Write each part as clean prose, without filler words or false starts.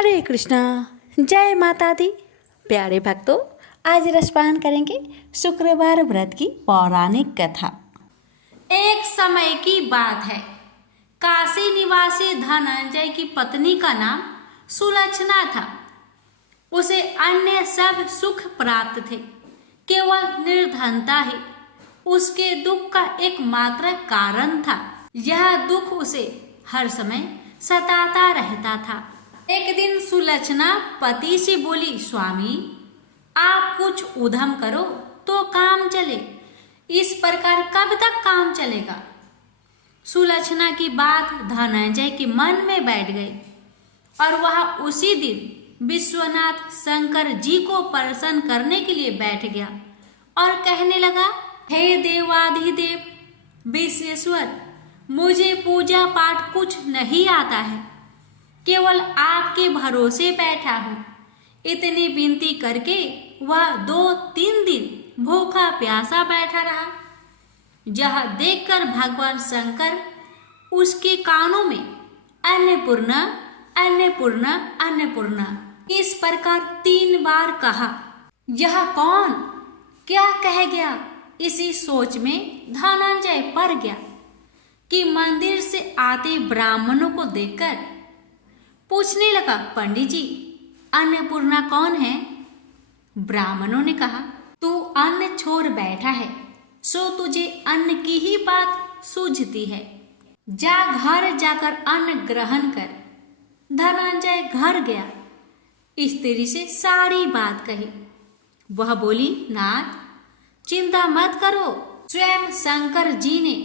हरे कृष्णा, जय माता दी। प्यारे भक्तों, आज रसपान करेंगे शुक्रवार व्रत की पौराणिक कथा। एक समय की बात है, काशी निवासी धनंजय की पत्नी का नाम सुलक्षणा था। उसे अन्य सब सुख प्राप्त थे, केवल निर्धनता ही उसके दुख का एकमात्र कारण था। यह दुख उसे हर समय सताता रहता था। एक दिन सुलक्षणा पति से बोली, स्वामी आप कुछ उद्यम करो तो काम चले, इस प्रकार कब तक काम चलेगा। सुलक्षणा की बात धनंजय के मन में बैठ गई और वह उसी दिन विश्वनाथ शंकर जी को प्रसन्न करने के लिए बैठ गया और कहने लगा, हे देवाधिदेव विश्वेश्वर, मुझे पूजा पाठ कुछ नहीं आता है, केवल आपके भरोसे बैठा हूँ। इतनी विनती करके वह 2-3 दिन भूखा प्यासा बैठा रहा। यह देखकर भगवान शंकर उसके कानों में अन्नपूर्णा अन्नपूर्णा अन्नपूर्णा इस प्रकार 3 बार कहा। यह कौन क्या कह गया, इसी सोच में धनंजय पड़ गया कि मंदिर से आते ब्राह्मणों को देखकर पूछने लगा, पंडित जी अन्नपूर्णा कौन है। ब्राह्मणों ने कहा, तू अन्न छोड़ बैठा है, सो तुझे अन्न की ही बात सूझती है। जा घर जाकर अन्न ग्रहण कर। धनंजय घर गया, स्त्री से सारी बात कही। वह बोली, नाथ चिंता मत करो, स्वयं शंकर जी ने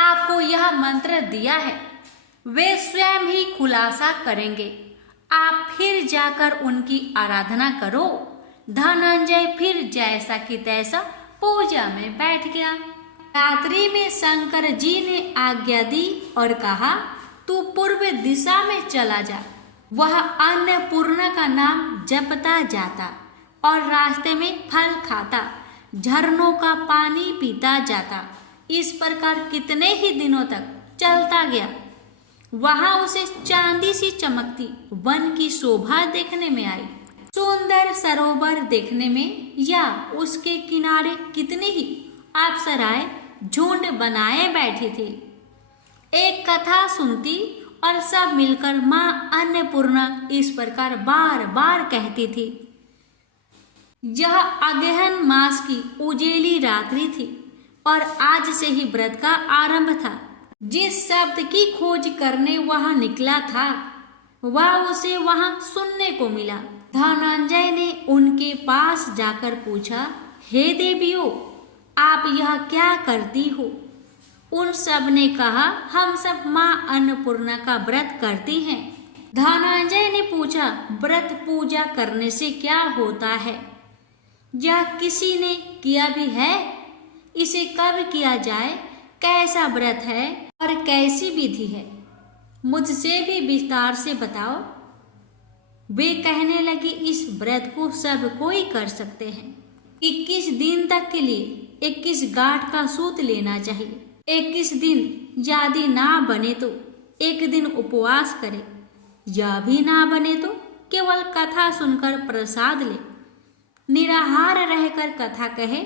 आपको यह मंत्र दिया है, वे स्वयं ही खुलासा करेंगे। आप फिर जाकर उनकी आराधना करो। धनंजय फिर जैसा कि तैसा पूजा में बैठ गया। रात्रि में शंकर जी ने आज्ञा दी और कहा, तू पूर्व दिशा में चला जा। वह अन्नपूर्णा का नाम जपता जाता और रास्ते में फल खाता, झरनों का पानी पीता जाता। इस प्रकार कितने ही दिनों तक चलता गया। वहां उसे चांदी सी चमकती वन की शोभा देखने में आई। सुंदर सरोवर देखने में या उसके किनारे कितनी ही अप्सराएं झुंड बनाए बैठी थी। एक कथा सुनती और सब मिलकर मां अन्नपूर्णा इस प्रकार बार बार कहती थी। यह अगहन मास की उजेली रात्रि थी और आज से ही व्रत का आरंभ था। जिस शब्द की खोज करने वहां निकला था वह उसे वहां सुनने को मिला। धनंजय ने उनके पास जाकर पूछा, हे देवियों, आप यह क्या करती हो। उन सब ने कहा, हम सब मां अन्नपूर्णा का व्रत करती हैं। धनंजय ने पूछा, व्रत पूजा करने से क्या होता है, यह किसी ने किया भी है, इसे कब किया जाए, कैसा व्रत है और कैसी विधि है, मुझसे भी विस्तार से बताओ। वे कहने लगे, इस व्रत को सब कोई कर सकते हैं। 21 दिन तक के लिए 21 गांठ का सूत लेना चाहिए। 21 दिन यदि ना बने तो एक दिन उपवास करे, यह भी ना बने तो केवल कथा सुनकर प्रसाद ले। निराहार रहकर कथा कहे,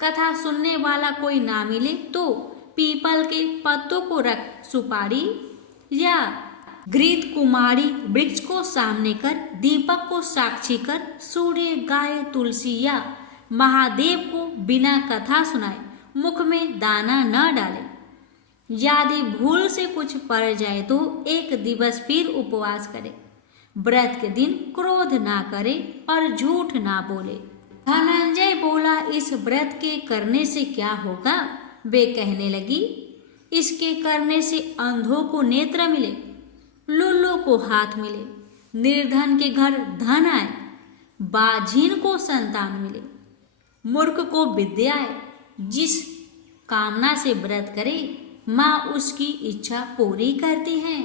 कथा सुनने वाला कोई ना मिले तो पीपल के पत्तों को रख सुपारी या घृत कुमारी वृक्ष को सामने कर, दीपक को साक्षी कर, सूर्य गाय तुलसी या महादेव को बिना कथा सुनाए मुख में दाना न डाले। यदि भूल से कुछ पड़ जाए तो एक दिवस फिर उपवास करे। व्रत के दिन क्रोध ना करे और झूठ ना बोले। धनंजय बोला, इस व्रत के करने से क्या होगा। वे कहने लगी, इसके करने से अंधों को नेत्र मिले, लुल्लू को हाथ मिले, निर्धन के घर धन आए, बाझीन को संतान मिले, मूर्ख को विद्या आए। जिस कामना से व्रत करे माँ उसकी इच्छा पूरी करती है।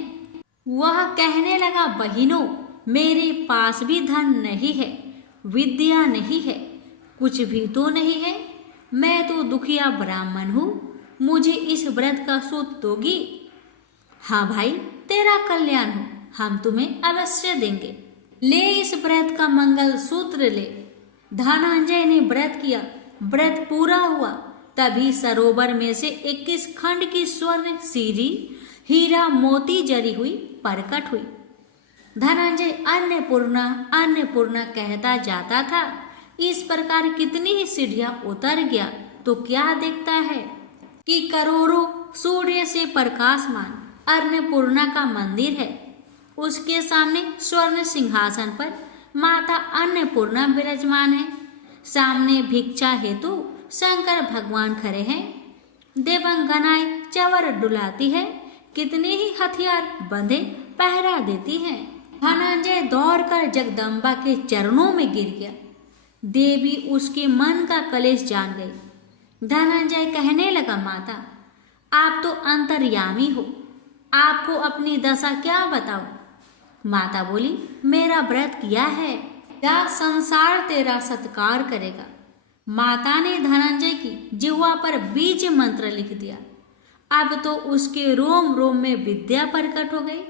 वह कहने लगा, बहिनों, मेरे पास भी धन नहीं है, विद्या नहीं है, कुछ भी तो नहीं है। मैं तो दुखिया ब्राह्मण हूँ, मुझे इस व्रत का सूत दोगी। हाँ भाई, तेरा कल्याण हो, हम तुम्हें अवश्य देंगे। ले इस व्रत का मंगल सूत्र ले। धनंजय ने व्रत किया, व्रत पूरा हुआ। तभी सरोवर में से 21 खंड की स्वर्ण सीरी हीरा मोती जरी हुई प्रकट हुई। धनंजय अन्नपूर्णा अन्नपूर्णा कहता जाता था। इस प्रकार कितनी ही सीढ़ियां उतर गया तो क्या देखता है कि करोड़ों सूर्य से प्रकाशमान अन्नपूर्णा का मंदिर है। उसके सामने स्वर्ण सिंहासन पर माता अन्नपूर्णा विराजमान है। सामने भिक्षा हेतु शंकर भगवान खड़े हैं। देवंगनाएं चवर डुलाती है। कितने ही हथियार बंधे पहरा देती हैं। धनंजय दौड़कर जगदम्बा के चरणों में गिर गया। देवी उसके मन का कलेश जान गई। धनंजय कहने लगा, माता आप तो अंतर्यामी हो, आपको अपनी दशा क्या बताऊं। माता बोली, मेरा व्रत किया है, क्या संसार तेरा सत्कार करेगा। माता ने धनंजय की जिह्वा पर बीज मंत्र लिख दिया। अब तो उसके रोम रोम में विद्या प्रकट हो गई।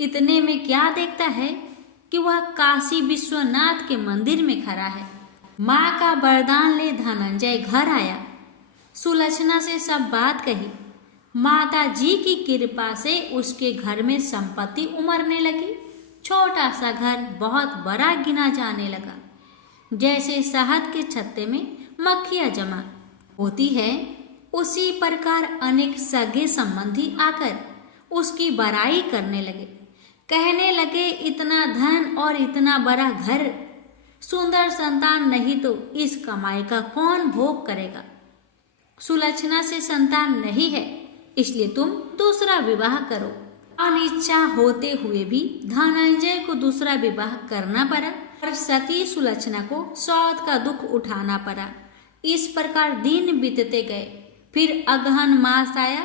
इतने में क्या देखता है कि वह काशी विश्वनाथ के मंदिर में खड़ा है। माँ का वरदान ले धनंजय घर आया। सुलक्षणा से सब बात कही। माता जी की कृपा से उसके घर में संपत्ति उमड़ने लगी। छोटा सा घर बहुत बड़ा गिना जाने लगा। जैसे शहद के छत्ते में मक्खियाँ जमा होती है, उसी प्रकार अनेक सगे संबंधी आकर उसकी बड़ाई करने लगे। कहने लगे, इतना धन और इतना बड़ा घर, सुंदर संतान नहीं तो इस कमाई का कौन भोग करेगा। सुलक्षणा से संतान नहीं है, इसलिए तुम दूसरा विवाह करो। अनिच्छा होते हुए भी धनंजय को दूसरा विवाह करना पड़ा और सती सुलक्षणा को सौत का दुख उठाना पड़ा। इस प्रकार दिन बीतते गए। फिर अगहन मास आया।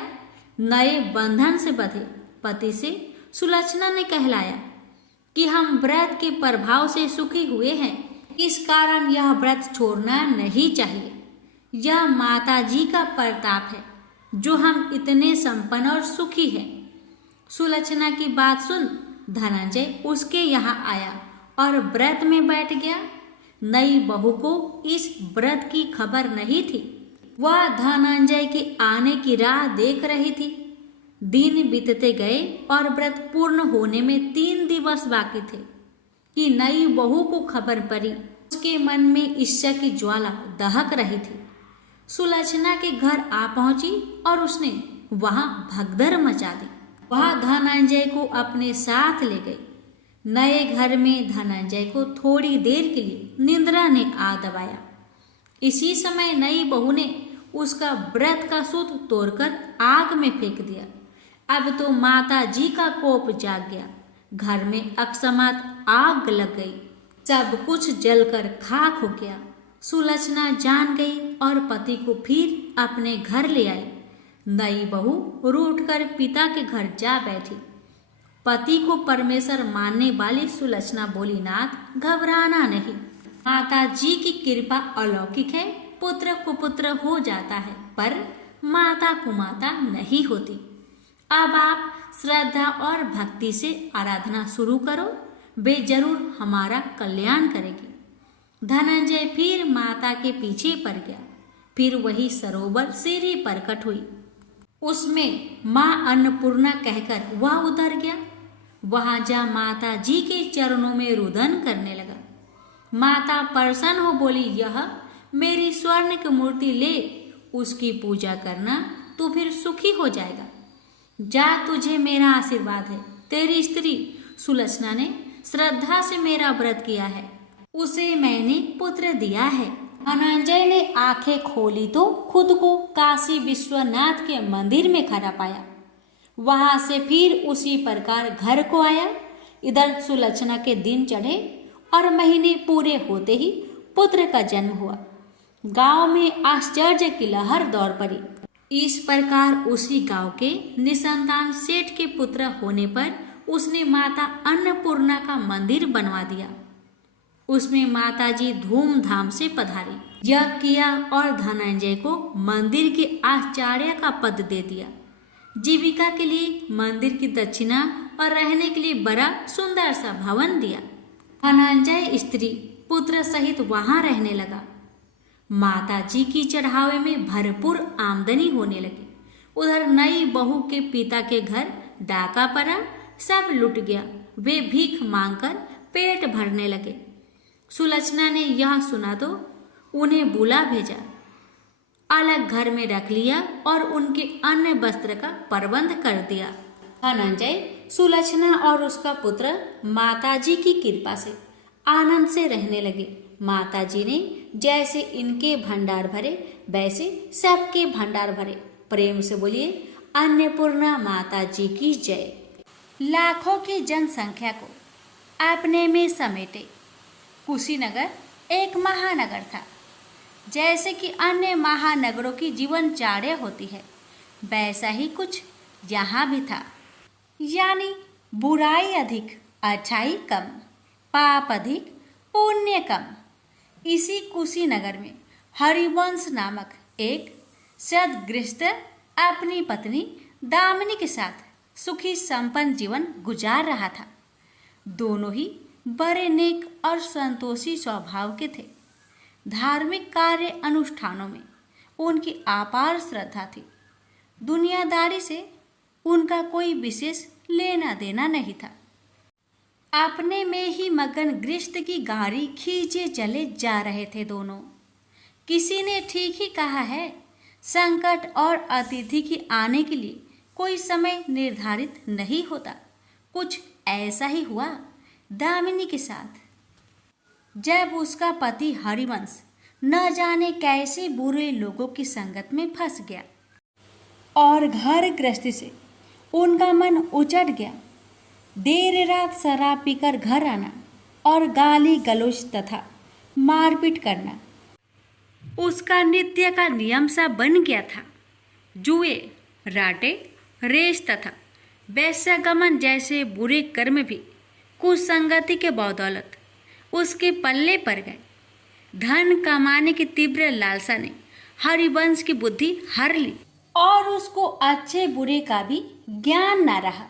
नए बंधन से बंधे पति से सुलक्षणा ने कहलाया कि हम व्रत के प्रभाव से सुखी हुए हैं, इस कारण यह व्रत छोड़ना नहीं चाहिए। यह माता जी का प्रताप है जो हम इतने संपन्न और सुखी हैं। सुलक्षणा की बात सुन धनंजय उसके यहाँ आया और व्रत में बैठ गया। नई बहू को इस व्रत की खबर नहीं थी। वह धनंजय के आने की राह देख रही थी। दिन बीतते गए और व्रत पूर्ण होने में 3 दिवस बाकी थे कि नई बहू को खबर पड़ी। उसके मन में ईर्ष्या की ज्वाला दहक रही थी। सुलक्षणा के घर आ पहुंची और उसने वहां भगदड़ मचा दी। वह धनंजय को अपने साथ ले गई। नए घर में धनंजय को थोड़ी देर के लिए निद्रा ने आ दबाया। इसी समय नई बहू ने उसका व्रत का सूत तोड़कर आग में फेंक दिया। अब तो माता जी का कोप जाग गया। घर में अकस्मात आग लग गई। सब कुछ जलकर खाक हो गया। सुलक्षणा जान गई और पति को फिर अपने घर ले आई। नई बहू रूठकर पिता के घर जा बैठी। पति को परमेश्वर मानने वाली सुलक्षणा बोली, नाथ घबराना नहीं, माता जी की कृपा अलौकिक है। पुत्र कुपुत्र हो जाता है पर माता कुमाता नहीं होती। अब आप श्रद्धा और भक्ति से आराधना शुरू करो, वे जरूर हमारा कल्याण करेगी। धनंजय फिर माता के पीछे पड़ गया। फिर वही सरोवर सीढ़ी प्रकट हुई। उसमें माँ अन्नपूर्णा कहकर वह उतर गया। वहां जा माता जी के चरणों में रुदन करने लगा। माता प्रसन्न हो बोली, यह मेरी स्वर्ण की मूर्ति ले, उसकी पूजा करना, तू फिर सुखी हो जाएगा। जा, तुझे मेरा आशीर्वाद है। तेरी स्त्री सुलक्षणा ने श्रद्धा से मेरा व्रत किया है, उसे मैंने पुत्र दिया है। धनंजय ने आंखें खोली तो खुद को काशी विश्वनाथ के मंदिर में खड़ा पाया। वहां से फिर उसी प्रकार घर को आया। इधर सुलक्षणा के दिन चढ़े और महीने पूरे होते ही पुत्र का जन्म हुआ। गांव में आश्चर्य की लहर दौड़ पड़ी। इस प्रकार उसी गांव के निसंतान सेठ के पुत्र होने पर उसने माता अन्नपूर्णा का मंदिर बनवा दिया। उसमें माताजी धूमधाम से पधारी। यज्ञ किया और धनंजय को मंदिर के आचार्य का पद दे दिया। जीविका के लिए मंदिर की दक्षिणा और रहने के लिए बड़ा सुंदर सा भवन दिया। धनंजय स्त्री पुत्र सहित वहां रहने लगा। माता जी की चढ़ावे में भरपूर आमदनी होने लगी। उधर नई बहू के पिता के घर डाका पड़ा, सब लुट गया। वे भीख मांगकर पेट भरने लगे। सुलक्षणा ने यह सुना तो उन्हें बुला भेजा, अलग घर में रख लिया और उनके अन्य वस्त्र का प्रबंध कर दिया। धनंजय, सुलक्षणा और उसका पुत्र माताजी की कृपा से आनंद से रहने लगे। माताजी ने जैसे इनके भंडार भरे वैसे सबके भंडार भरे। प्रेम से बोलिए अन्नपूर्णा माताजी की जय। लाखों की जनसंख्या को अपने में समेटे कुशीनगर एक महानगर था। जैसे कि अन्य महानगरों की जीवनचर्या होती है, वैसा ही कुछ यहाँ भी था। यानी बुराई अधिक, अच्छाई कम, पाप अधिक, पुण्य कम। इसी कुशीनगर में हरिवंश नामक एक सद्गृहस्थ अपनी पत्नी दामिनी के साथ सुखी संपन्न जीवन गुजार रहा था। दोनों ही बड़े नेक और संतोषी स्वभाव के थे। धार्मिक कार्य अनुष्ठानों में उनकी अपार श्रद्धा थी। दुनियादारी से उनका कोई विशेष लेना देना नहीं था। अपने में ही मगन गृहस्थ की गाड़ी खींचे चले जा रहे थे दोनों। किसी ने ठीक ही कहा है, संकट और अतिथि की आने के लिए कोई समय निर्धारित नहीं होता। कुछ ऐसा ही हुआ दामिनी के साथ। जब उसका पति हरिवंश न जाने कैसे बुरे लोगों की संगत में फंस गया और घर गृहस्थी से उनका मन उचट गया। देर रात शराब पीकर घर आना और गाली गलौज तथा मारपीट करना उसका नित्य का नियम सा बन गया था। जुए, राटे, रेस तथा वैश्यागमन जैसे बुरे कर्म भी कुसंगति के बदौलत उसके पल्ले पड़ गए। धन कमाने की तीव्र लालसा ने हरिवंश की बुद्धि हर ली और उसको अच्छे बुरे का भी ज्ञान न रहा।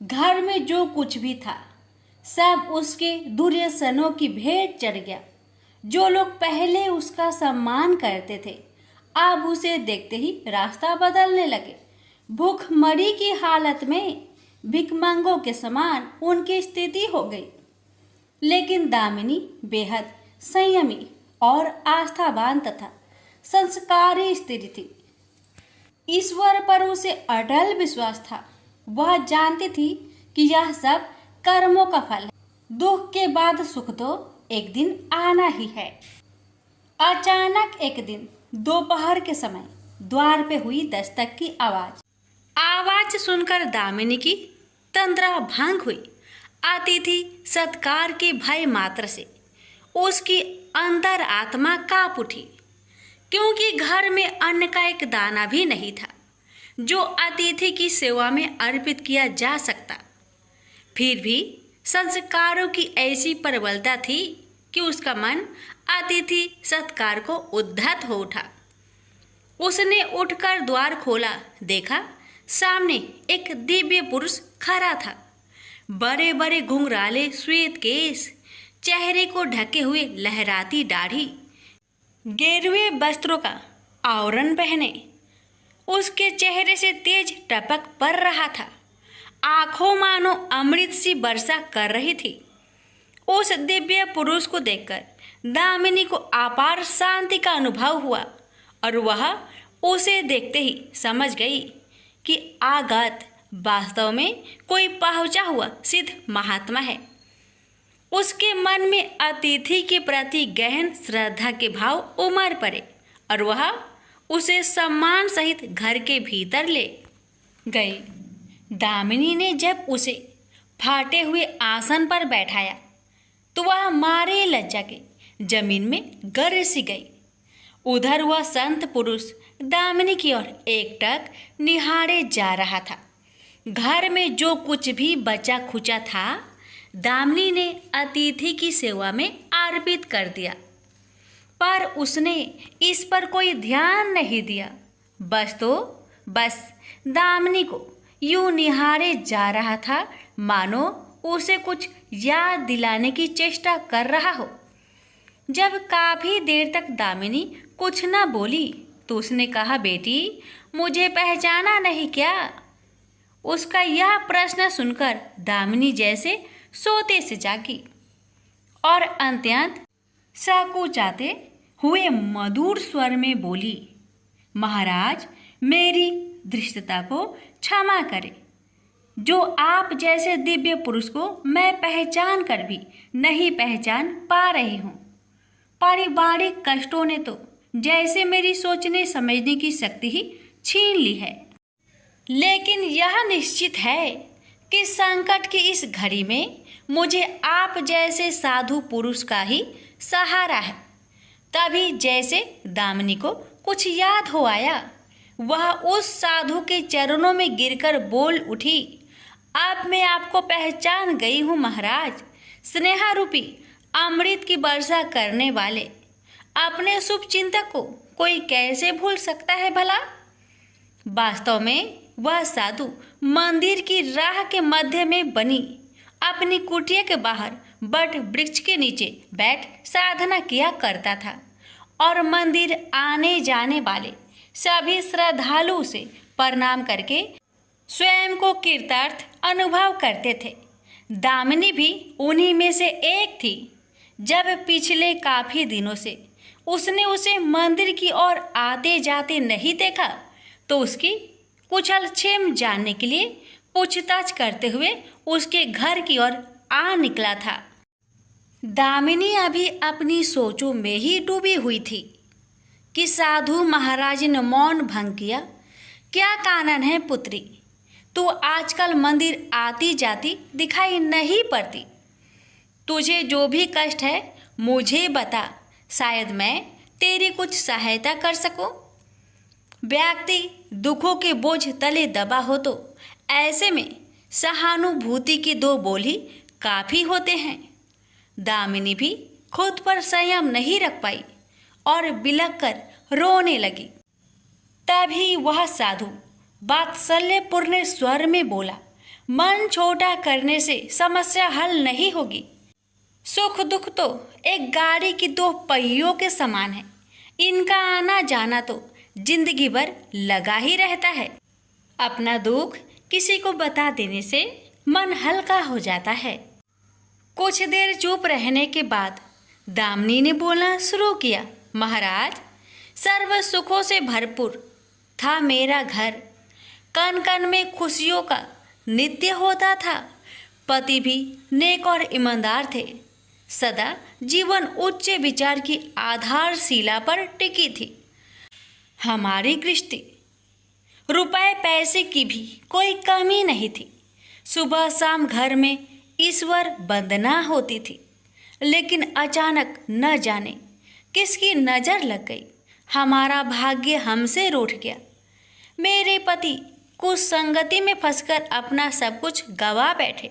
घर में जो कुछ भी था सब उसके दुर्व्यसनों की भेंट चढ़ गया। जो लोग पहले उसका सम्मान करते थे अब उसे देखते ही रास्ता बदलने लगे। भूखमरी की हालत में भिखमंगों के समान उनकी स्थिति हो गई। लेकिन दामिनी बेहद संयमी और आस्थावान तथा संस्कारी स्त्री थी। ईश्वर पर उसे अटल विश्वास था। वह जानती थी कि यह सब कर्मों का फल है। दुख के बाद सुख तो एक दिन आना ही है। अचानक एक दिन दोपहर के समय द्वार पे हुई दस्तक की आवाज सुनकर दामिनी की तंद्रा भंग हुई। अतिथि सत्कार के भय मात्र से उसकी अंतर आत्मा कांप उठी, क्योंकि घर में अन्न का एक दाना भी नहीं था जो अतिथि की सेवा में अर्पित किया जा सकता। फिर भी संस्कारों की ऐसी प्रबलता थी कि उसका मन अतिथि सत्कार को उद्धत हो उठा। उसने उठकर द्वार खोला, देखा सामने एक दिव्य पुरुष खड़ा था। बड़े बड़े घुंघराले श्वेत केश, चेहरे को ढके हुए लहराती दाढ़ी, गेरुए वस्त्रों का आवरण पहने उसके चेहरे से तेज टपक पड़ रहा था। आंखों मानो अमृत सी वर्षा कर रही थी। उस दिव्य पुरुष को देखकर दामिनी को अपार शांति का अनुभव हुआ और वह उसे देखते ही समझ गई कि आगत वास्तव में कोई पहुंचा हुआ सिद्ध महात्मा है। उसके मन में अतिथि के प्रति गहन श्रद्धा के भाव उमड़ पड़े और वह उसे सम्मान सहित घर के भीतर ले गई। दामिनी ने जब उसे फाटे हुए आसन पर बैठाया तो वह मारे लज्जा के जमीन में गिर सी गई। उधर वह संत पुरुष दामिनी की ओर एकटक निहारे जा रहा था। घर में जो कुछ भी बचा खुचा था दामिनी ने अतिथि की सेवा में अर्पित कर दिया, पर उसने इस पर कोई ध्यान नहीं दिया। बस दामिनी को यूं निहारे जा रहा था मानो उसे कुछ याद दिलाने की चेष्टा कर रहा हो। जब काफी देर तक दामिनी कुछ न बोली तो उसने कहा, बेटी मुझे पहचाना नहीं क्या? उसका यह प्रश्न सुनकर दामिनी जैसे सोते से जागी और अत्यंत संकुचाते हुए मधुर स्वर में बोली, महाराज मेरी धृष्टता को क्षमा करें। जो आप जैसे दिव्य पुरुष को मैं पहचान कर भी नहीं पहचान पा रही हूँ। पारिवारिक कष्टों ने तो जैसे मेरी सोचने समझने की शक्ति ही छीन ली है। लेकिन यह निश्चित है कि संकट की इस घड़ी में मुझे आप जैसे साधु पुरुष का ही सहारा है। तभी जैसे दामिनी को कुछ याद हो आया, वह उस साधु के चरणों में गिरकर बोल उठी, अब मैं आपको पहचान गई हूँ महाराज। स्नेहा रूपी अमृत की वर्षा करने वाले अपने शुभ चिंतक को कोई कैसे भूल सकता है भला? वास्तव में वह साधु मंदिर की राह के मध्य में बनी अपनी कुटिया के बाहर बट वृक्ष के नीचे बैठ साधना किया करता था और मंदिर आने जाने वाले सभी श्रद्धालु से प्रणाम करके स्वयं को कृतार्थ अनुभव करते थे। दामिनी भी उन्हीं में से एक थी। जब पिछले काफी दिनों से उसने उसे मंदिर की ओर आते जाते नहीं देखा तो उसकी कुशल क्षेम जानने के लिए पूछताछ करते हुए उसके घर की ओर आ निकला था। दामिनी अभी अपनी सोचों में ही डूबी हुई थी कि साधु महाराज ने मौन भंग किया। क्या कानन है पुत्री, तू आजकल मंदिर आती जाती दिखाई नहीं पड़ती। तुझे जो भी कष्ट है मुझे बता, शायद मैं तेरी कुछ सहायता कर सकूं। व्यक्ति दुखों के बोझ तले दबा हो तो ऐसे में सहानुभूति की दो बोल ही काफ़ी होते हैं। दामिनी भी खुद पर संयम नहीं रख पाई और बिलख कर रोने लगी। तभी वह साधु वात्सल्यपूर्ण स्वर में बोला, मन छोटा करने से समस्या हल नहीं होगी। सुख दुख तो एक गाड़ी की दो पहियों के समान है। इनका आना जाना तो जिंदगी भर लगा ही रहता है। अपना दुख किसी को बता देने से मन हल्का हो जाता है। कुछ देर चुप रहने के बाद दामिनी ने बोलना शुरू किया, महाराज सर्व सुखों से भरपूर था मेरा घर। कण कण में खुशियों का नित्य होता था। पति भी नेक और ईमानदार थे। सदा जीवन उच्च विचार की आधारशिला पर टिकी थी। हमारी गृहस्थी रुपए पैसे की भी कोई कमी नहीं थी। सुबह शाम घर में ईश्वर वंदना होती थी। लेकिन अचानक न जाने किसकी नज़र लग गई। हमारा भाग्य हमसे रूठ गया। मेरे पति कुछ संगति में फंसकर अपना सब कुछ गवा बैठे।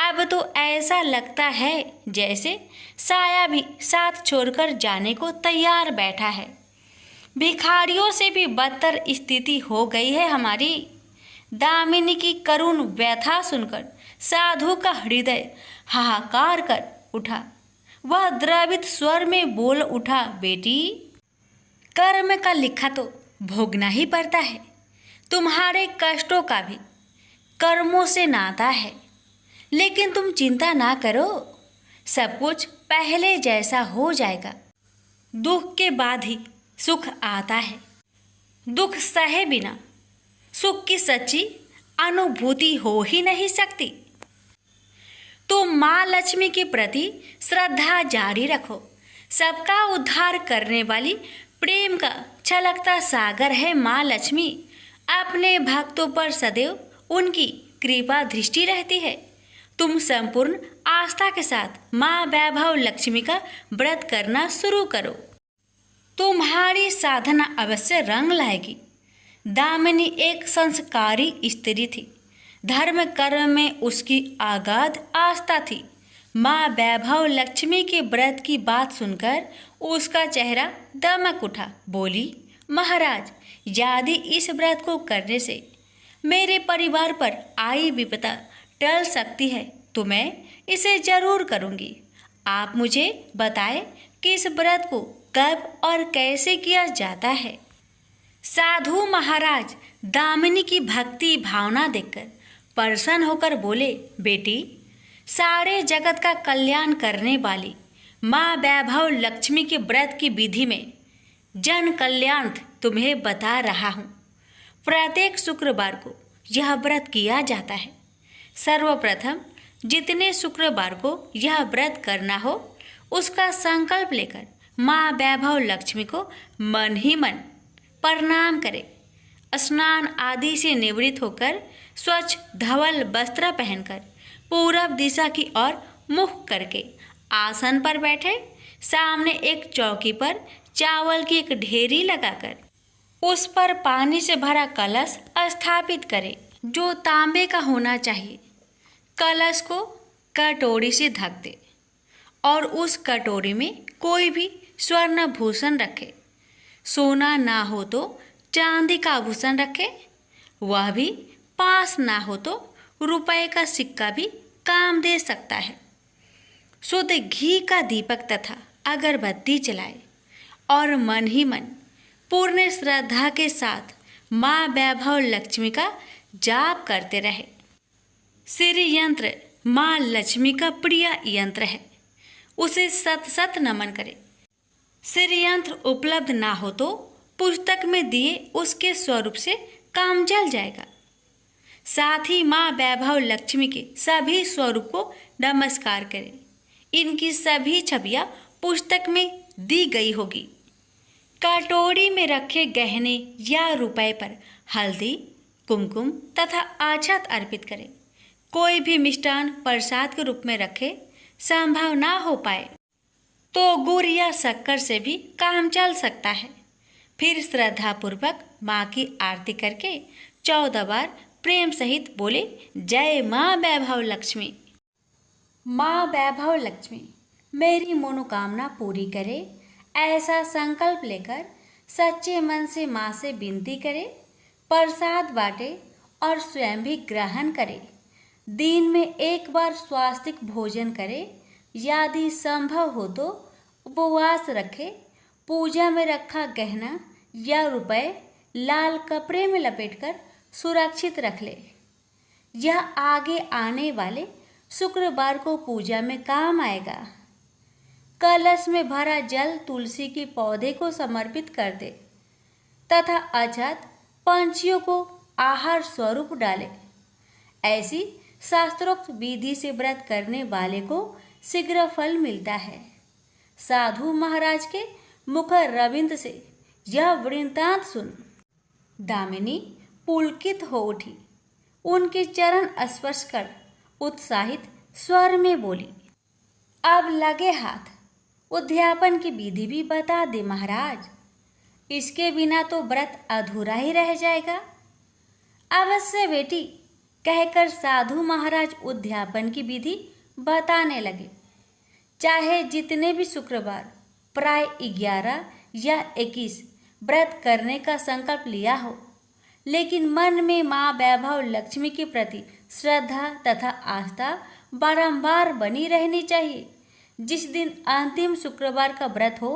अब तो ऐसा लगता है जैसे साया भी साथ छोड़कर जाने को तैयार बैठा है। भिखारियों से भी बदतर स्थिति हो गई है हमारी। दामिनी की करुण व्यथा सुनकर साधु का हृदय हाहाकार कर उठा। वह द्रवित स्वर में बोल उठा, बेटी कर्म का लिखा तो भोगना ही पड़ता है। तुम्हारे कष्टों का भी कर्मों से नाता है। लेकिन तुम चिंता ना करो, सब कुछ पहले जैसा हो जाएगा। दुख के बाद ही सुख आता है। दुख सहे बिना सुख की सच्ची अनुभूति हो ही नहीं सकती। तो माँ लक्ष्मी के प्रति श्रद्धा जारी रखो। सबका उद्धार करने वाली प्रेम का छलकता सागर है माँ लक्ष्मी। अपने भक्तों पर सदैव उनकी कृपा दृष्टि रहती है। तुम संपूर्ण आस्था के साथ माँ वैभव लक्ष्मी का व्रत करना शुरू करो। तुम्हारी साधना अवश्य रंग लाएगी। दामिनी एक संस्कारी स्त्री थी। धर्म कर्म में उसकी अगाध आस्था थी। माँ वैभव लक्ष्मी के व्रत की बात सुनकर उसका चेहरा दमक उठा। बोली, महाराज यदि इस व्रत को करने से मेरे परिवार पर आई विपदा टल सकती है तो मैं इसे जरूर करूँगी। आप मुझे बताएं कि इस व्रत को कब और कैसे किया जाता है। साधु महाराज दामिनी की भक्ति भावना देखकर प्रसन्न होकर बोले, बेटी, सारे जगत का कल्याण करने वाली माँ वैभव लक्ष्मी के व्रत की विधि में जन कल्याण तुम्हें बता रहा हूँ। प्रत्येक शुक्रवार को यह व्रत किया जाता है। सर्वप्रथम जितने शुक्रवार को यह व्रत करना हो उसका संकल्प लेकर माँ वैभव लक्ष्मी को मन ही मन प्रणाम करें। स्नान आदि से निवृत्त होकर स्वच्छ धवल वस्त्र पहनकर पूरब दिशा की ओर मुख करके आसन पर बैठे। सामने एक चौकी पर चावल की एक ढेरी लगाकर उस पर पानी से भरा कलश स्थापित करें, जो तांबे का होना चाहिए। कलश को कटोरी से ढक दे और उस कटोरी में कोई भी स्वर्ण भूषण रखे। सोना ना हो तो चांदी का आभूषण रखे, वह भी पास ना हो तो रुपए का सिक्का भी काम दे सकता है। शुद्ध घी का दीपक तथा अगरबत्ती जलाए और मन ही मन पूर्ण श्रद्धा के साथ माँ वैभव लक्ष्मी का जाप करते रहे। श्री यंत्र माँ लक्ष्मी का प्रिय यंत्र है, उसे सत सत नमन करें। श्री यंत्र उपलब्ध ना हो तो पुस्तक में दिए उसके स्वरूप से काम चल जाएगा। साथ ही माँ वैभव लक्ष्मी के सभी स्वरूप को नमस्कार करें। इनकी सभी छवियां पुस्तक में दी गई होगी। कटोरी में रखे गहने या रुपए पर हल्दी, कुमकुम तथा अक्षत अर्पित करें। कोई भी मिष्टान प्रसाद के रूप में रखे संभव ना हो पाए तो गुड़ या शक्कर से भी काम चल सकता है। फिर श्रद्धापूर्वक माँ की आरती करके 14 बार प्रेम सहित बोले, जय माँ वैभव लक्ष्मी। माँ वैभव लक्ष्मी मेरी मनोकामना पूरी करे, ऐसा संकल्प लेकर सच्चे मन से माँ से विनती करे। प्रसाद बांटे और स्वयं भी ग्रहण करे। दिन में एक बार स्वास्तिक भोजन करे। यदि संभव हो तो उपवास रखे। पूजा में रखा गहना या रुपए लाल कपड़े में लपेटकर सुरक्षित रख ले। यह आगे आने वाले शुक्रवार को पूजा में काम आएगा। कलश में भरा जल तुलसी के पौधे को समर्पित कर दे तथा अक्षत पंछियों को आहार स्वरूप डाले। ऐसी शास्त्रोक्त विधि से व्रत करने वाले को शीघ्र फल मिलता है। साधु महाराज के मुख रविंद से यह वृत्तांत सुन दामिनी पुलकित हो उठी। उनके चरण स्पर्श कर उत्साहित स्वर में बोली, अब लगे हाथ उद्यापन की विधि भी बता दे महाराज। इसके बिना तो व्रत अधूरा ही रह जाएगा। अवश्य बेटी, कहकर साधु महाराज उद्यापन की विधि बताने लगे। चाहे जितने भी शुक्रवार प्राय 11 या 21 व्रत करने का संकल्प लिया हो, लेकिन मन में माँ वैभव लक्ष्मी के प्रति श्रद्धा तथा आस्था बारंबार बनी रहनी चाहिए। जिस दिन अंतिम शुक्रवार का व्रत हो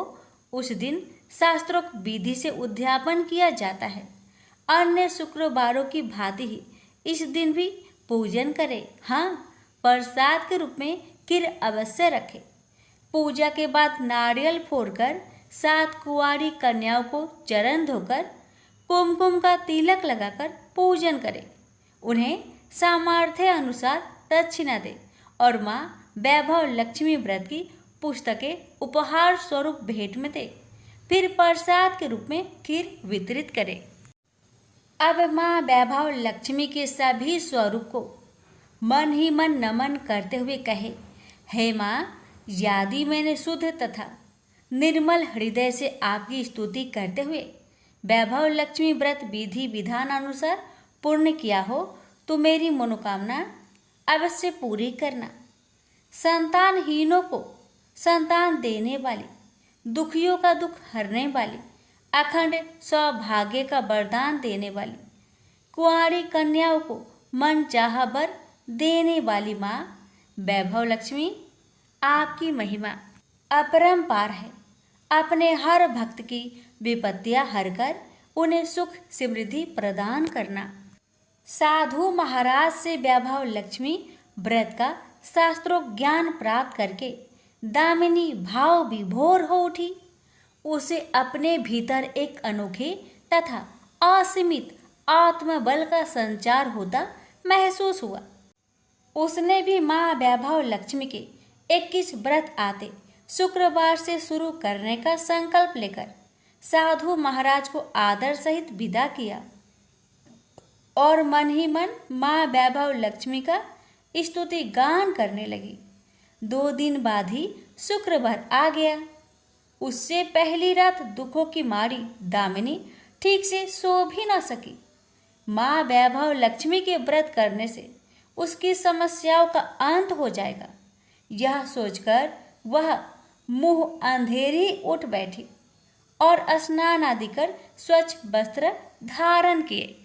उस दिन शास्त्रोक्त विधि से उद्यापन किया जाता है। अन्य शुक्रवारों की भांति ही इस दिन भी पूजन करें। हाँ, प्रसाद के रूप में खीर अवश्य रखें। पूजा के बाद नारियल फोड़कर 7 कुंवारी कन्याओं को चरण धोकर कुमकुम का तिलक लगाकर पूजन करें। उन्हें सामर्थ्य अनुसार दक्षिणा दें और माँ वैभव लक्ष्मी व्रत की पुस्तकें उपहार स्वरूप भेंट में दें। फिर प्रसाद के रूप में खीर वितरित करें। अब माँ वैभव लक्ष्मी के सभी स्वरूप को मन ही मन नमन करते हुए कहे, हे माँ, यदि मैंने शुद्ध तथा निर्मल हृदय से आपकी स्तुति करते हुए वैभव लक्ष्मी व्रत विधि विधान अनुसार पूर्ण किया हो तो मेरी मनोकामना अवश्य पूरी करना। संतानहीनों को संतान देने वाली, दुखियों का दुख हरने वाली, अखंड सौभाग्य का वरदान देने वाली, कुंवारी कन्याओं को मन चाहा वर देने वाली माँ वैभव लक्ष्मी, आपकी महिमा अपरंपार है। अपने हर भक्त की विपत्तियां हरकर उन्हें सुख समृद्धि प्रदान करना। साधु महाराज से वैभव लक्ष्मी व्रत का शास्त्रोक्त ज्ञान प्राप्त करके दामिनी भाव विभोर हो उठी। उसे अपने भीतर एक अनोखे तथा असीमित आत्मबल का संचार होता महसूस हुआ। उसने भी माँ वैभव लक्ष्मी के 21 व्रत आते शुक्रवार से शुरू करने का संकल्प लेकर साधु महाराज को आदर सहित विदा किया और मन ही मन माँ वैभव लक्ष्मी का स्तुति गान करने लगी। 2 दिन बाद ही शुक्रवार आ गया। उससे पहली रात दुखों की मारी दामिनी ठीक से सो भी न सकी। माँ वैभव लक्ष्मी के व्रत करने से उसकी समस्याओं का अंत हो जाएगा, यह सोचकर वह मुंह अंधेरी उठ बैठी और स्नान आदि कर स्वच्छ वस्त्र धारण किए।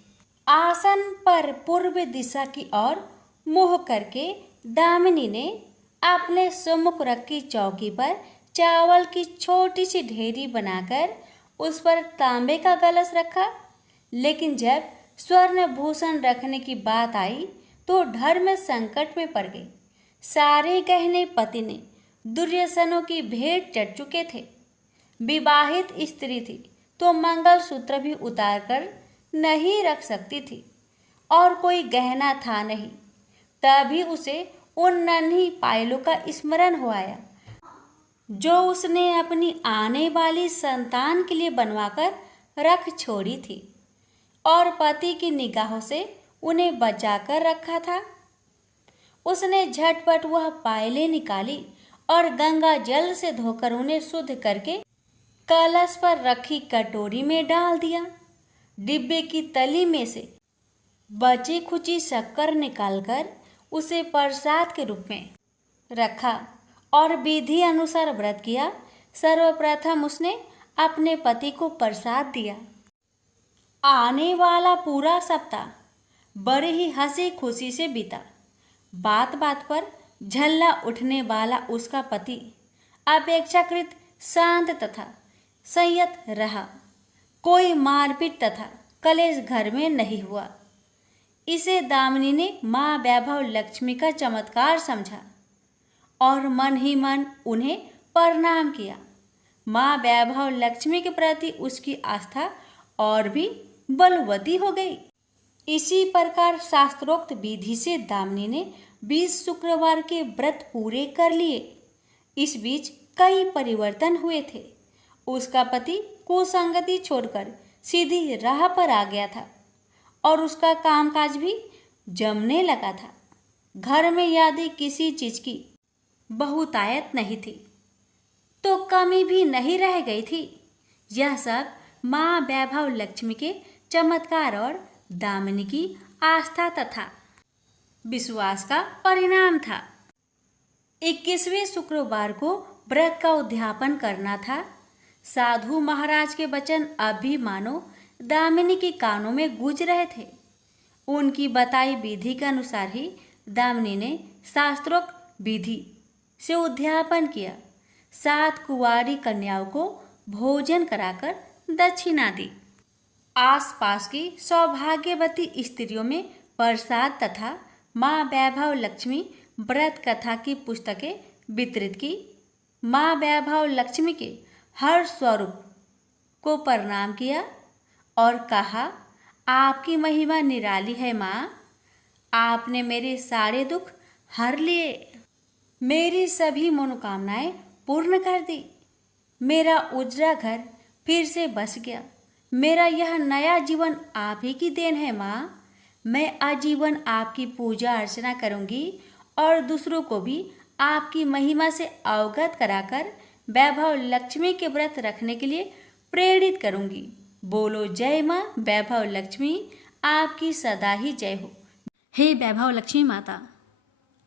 आसन पर पूर्व दिशा की ओर मुंह करके दामिनी ने अपने सम्मुख रखी चौकी पर चावल की छोटी सी ढेरी बनाकर उस पर तांबे का कलश रखा। लेकिन जब स्वर्ण भूषण रखने की बात आई तो धर्म संकट में पड़ गई। सारे गहने पति ने दुर्योधनों की भेंट चढ़ चुके थे। विवाहित स्त्री थी तो मंगलसूत्र भी उतार कर नहीं रख सकती थी और कोई गहना था नहीं। तभी उसे उन नन्ही पायलों का स्मरण हो आया जो उसने अपनी आने वाली संतान के लिए बनवाकर रख छोड़ी थी और पति की निगाहों से उन्हें बचाकर रखा था। उसने झटपट वह पायलें निकाली और गंगा जल से धोकर उन्हें शुद्ध करके कलश पर रखी कटोरी में डाल दिया। डिब्बे की तली में से बची खुची शक्कर निकालकर उसे प्रसाद के रूप में रखा और विधि अनुसार व्रत किया। सर्वप्रथम उसने अपने पति को प्रसाद दिया। आने वाला पूरा सप्ताह बड़े ही हंसी खुशी से बीता। बात बात पर झल्ला उठने वाला उसका पति अपेक्षाकृत शांत तथा संयत रहा। कोई मारपीट तथा कलेश घर में नहीं हुआ। इसे दामिनी ने माँ वैभव लक्ष्मी का चमत्कार समझा और मन ही मन उन्हें प्रणाम किया। माँ वैभव लक्ष्मी के प्रति उसकी आस्था और भी बलवती हो गई। इसी प्रकार शास्त्रोक्त विधि से दामिनी ने 20 शुक्रवार के व्रत पूरे कर लिए। इस बीच कई परिवर्तन हुए थे। उसका पति कुसंगति छोड़कर सीधी राह पर आ गया था और उसका कामकाज भी जमने लगा था। घर में यदि किसी चीज की बहुतायत नहीं थी तो कमी भी नहीं रह गई थी। यह सब माँ वैभव लक्ष्मी के चमत्कार और दामिनी की आस्था तथा विश्वास का परिणाम था। 21वें शुक्रवार को व्रत का उद्यापन करना था। साधु महाराज के वचन अब भी मानो दामिनी के कानों में गूंज रहे थे। उनकी बताई विधि के अनुसार ही दामिनी ने शास्त्रोक्त विधि से उद्यापन किया। 7 कुंवारी कन्याओं को भोजन कराकर दक्षिणा दी। आसपास की सौभाग्यवती स्त्रियों में प्रसाद तथा माँ वैभव लक्ष्मी व्रत कथा की पुस्तकें वितरित की। माँ वैभव लक्ष्मी के हर स्वरूप को प्रणाम किया और कहा, आपकी महिमा निराली है माँ। आपने मेरे सारे दुख हर लिए, मेरी सभी मनोकामनाएं पूर्ण कर दी। मेरा उजड़ा घर फिर से बस गया। मेरा यह नया जीवन आप ही की देन है माँ। मैं आजीवन आपकी पूजा अर्चना करूंगी और दूसरों को भी आपकी महिमा से अवगत कराकर वैभव लक्ष्मी के व्रत रखने के लिए प्रेरित करूंगी। बोलो जय माँ वैभव लक्ष्मी, आपकी सदा ही जय हो। हे वैभव लक्ष्मी माता,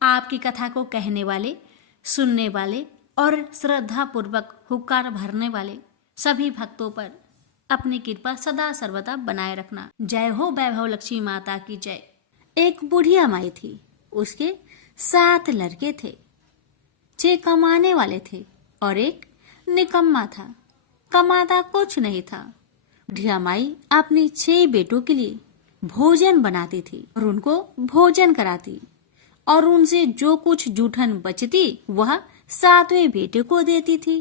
आपकी कथा को कहने वाले, सुनने वाले और श्रद्धापूर्वक हुक्कार भरने वाले सभी भक्तों पर अपनी कृपा सदा सर्वदा बनाए रखना। जय हो वैभव लक्ष्मी माता की जय। एक बुढ़िया माई थी। उसके 7 लड़के थे। 6 कमाने वाले थे और एक निकम्मा था, कमाता कुछ नहीं था। बुढ़िया माई अपने 6 बेटों के लिए भोजन बनाती थी और उनको भोजन कराती और उनसे जो कुछ जूठन बचती वह 7वें बेटे को देती थी।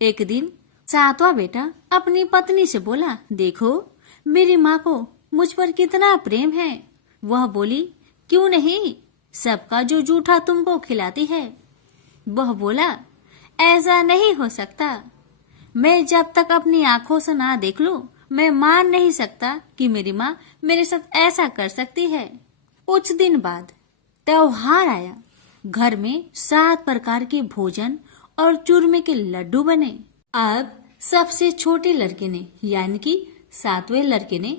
एक दिन 7वां बेटा अपनी पत्नी से बोला, देखो मेरी माँ को मुझ पर कितना प्रेम है। वह बोली, क्यों नहीं, सबका जो जूठा तुमको खिलाती है। वह बोला, ऐसा नहीं हो सकता, मैं जब तक अपनी आंखों से ना देख लूं मैं मान नहीं सकता कि मेरी माँ मेरे साथ ऐसा कर सकती है। कुछ दिन बाद त्योहार आया। घर में 7 प्रकार के भोजन और चूरमे के लड्डू बने। अब सबसे छोटे लड़के ने यानी कि 7वें लड़के ने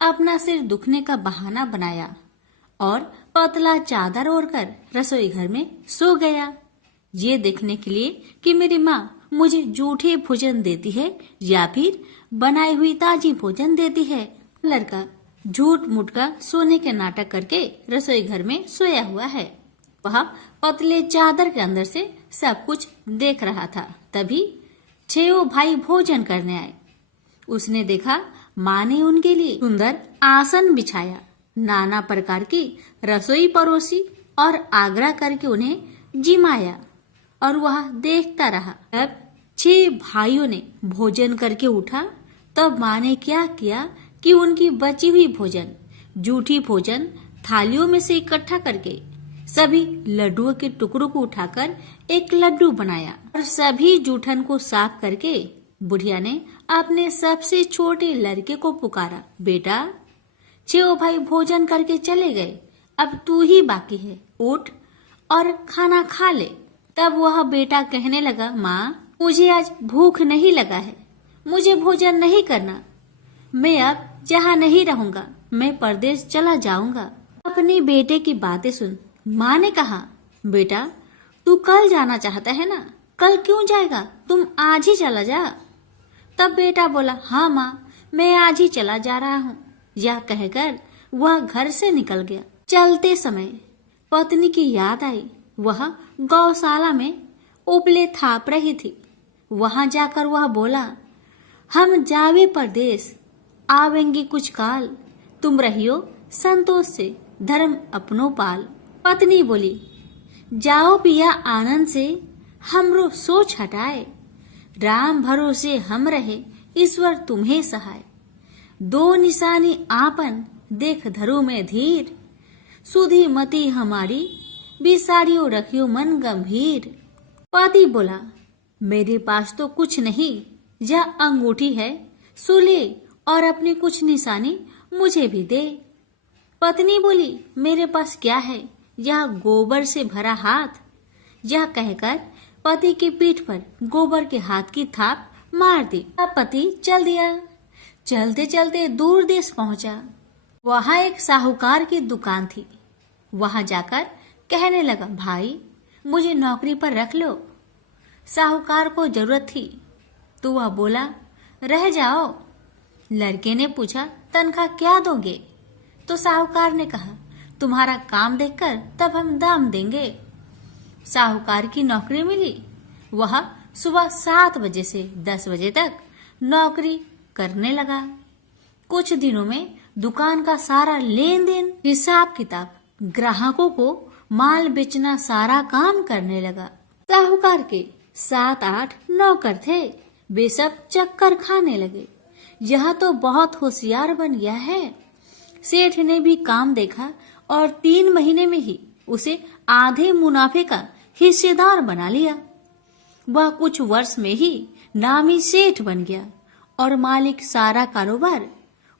अपना सिर दुखने का बहाना बनाया और पतला चादर ओढ़कर रसोई घर में सो गया, ये देखने के लिए कि मेरी माँ मुझे जूठे भोजन देती है या फिर बनाई हुई ताजी भोजन देती है। लड़का झूठ मूठ का सोने के नाटक करके रसोई घर में सोया हुआ है। वह पतले चादर के अंदर से सब कुछ देख रहा था। तभी 6 भाई भोजन करने आए। उसने देखा माँ ने उनके लिए सुंदर आसन बिछाया, नाना प्रकार की रसोई परोसी और आग्रह करके उन्हें जिमाया और वह देखता रहा। तब 6 भाइयों ने भोजन करके उठा। तब माँ ने क्या किया कि उनकी बची हुई भोजन, जूठी भोजन थालियों में से इकट्ठा करके सभी लड्डुओं के टुकड़ों को उठाकर एक लड्डू बनाया और सभी जूठन को साफ करके बुढ़िया ने अपने सबसे छोटे लड़के को पुकारा, बेटा 6 भाई भोजन करके चले गए, अब तू ही बाकी है, उठ और खाना खा ले। तब वह बेटा कहने लगा, माँ मुझे आज भूख नहीं लगा है, मुझे भोजन नहीं करना, मैं अब जहाँ नहीं रहूंगा, मैं परदेश चला जाऊंगा। अपने बेटे की बातें सुन माँ ने कहा, बेटा तू कल जाना चाहता है ना, कल क्यों जाएगा, तुम आज ही चला जा। तब बेटा बोला, हाँ माँ मैं आज ही चला जा रहा हूँ। यह कहकर वह घर से निकल गया। चलते समय पत्नी की याद आई। वह गौशाला में उपले थाप रही थी। वहां जाकर वह बोला, हम जावे परदेश, आवेंगे कुछ काल, तुम रहियो संतोष से, धर्म अपनो पाल। पत्नी बोली, जाओ पिया आनंद से, हमरो सोच हटाए, राम भरोसे हम रहे, ईश्वर तुम्हें सहाय। 2 निशानी आपन, देख धरो में धीर, सुधी मती हमारी, बिसारियो रखियो मन गंभीर। पति बोला, मेरे पास तो कुछ नहीं, यह अंगूठी है, सो ले और अपनी कुछ निशानी मुझे भी दे। पत्नी बोली, मेरे पास क्या है, यह गोबर से भरा हाथ। यह कहकर पति की पीठ पर गोबर के हाथ की थाप मार दी। अब पति चल दिया। चलते चलते दूर देश पहुंचा। वहां एक साहूकार की दुकान थी। वहां जाकर कहने लगा, भाई मुझे नौकरी पर रख लो। साहूकार को जरूरत थी तो वह बोला, रह जाओ। लड़के ने पूछा, तनख्वाह क्या दोगे? तो साहूकार ने कहा, तुम्हारा काम देखकर तब हम दाम देंगे। साहूकार की नौकरी मिली। वह सुबह 7 बजे से 10 बजे तक नौकरी करने लगा। कुछ दिनों में दुकान का सारा लेन देन, हिसाब किताब, ग्राहकों को माल बेचना, सारा काम करने लगा। साहूकार के 7-8 नौकर थे। वे सब चक्कर खाने लगे। यह तो बहुत होशियार बन गया है। सेठ ने भी काम देखा और 3 महीने में ही उसे आधे मुनाफे का हिस्सेदार बना लिया। वह कुछ वर्ष में ही नामी सेठ बन गया और मालिक सारा कारोबार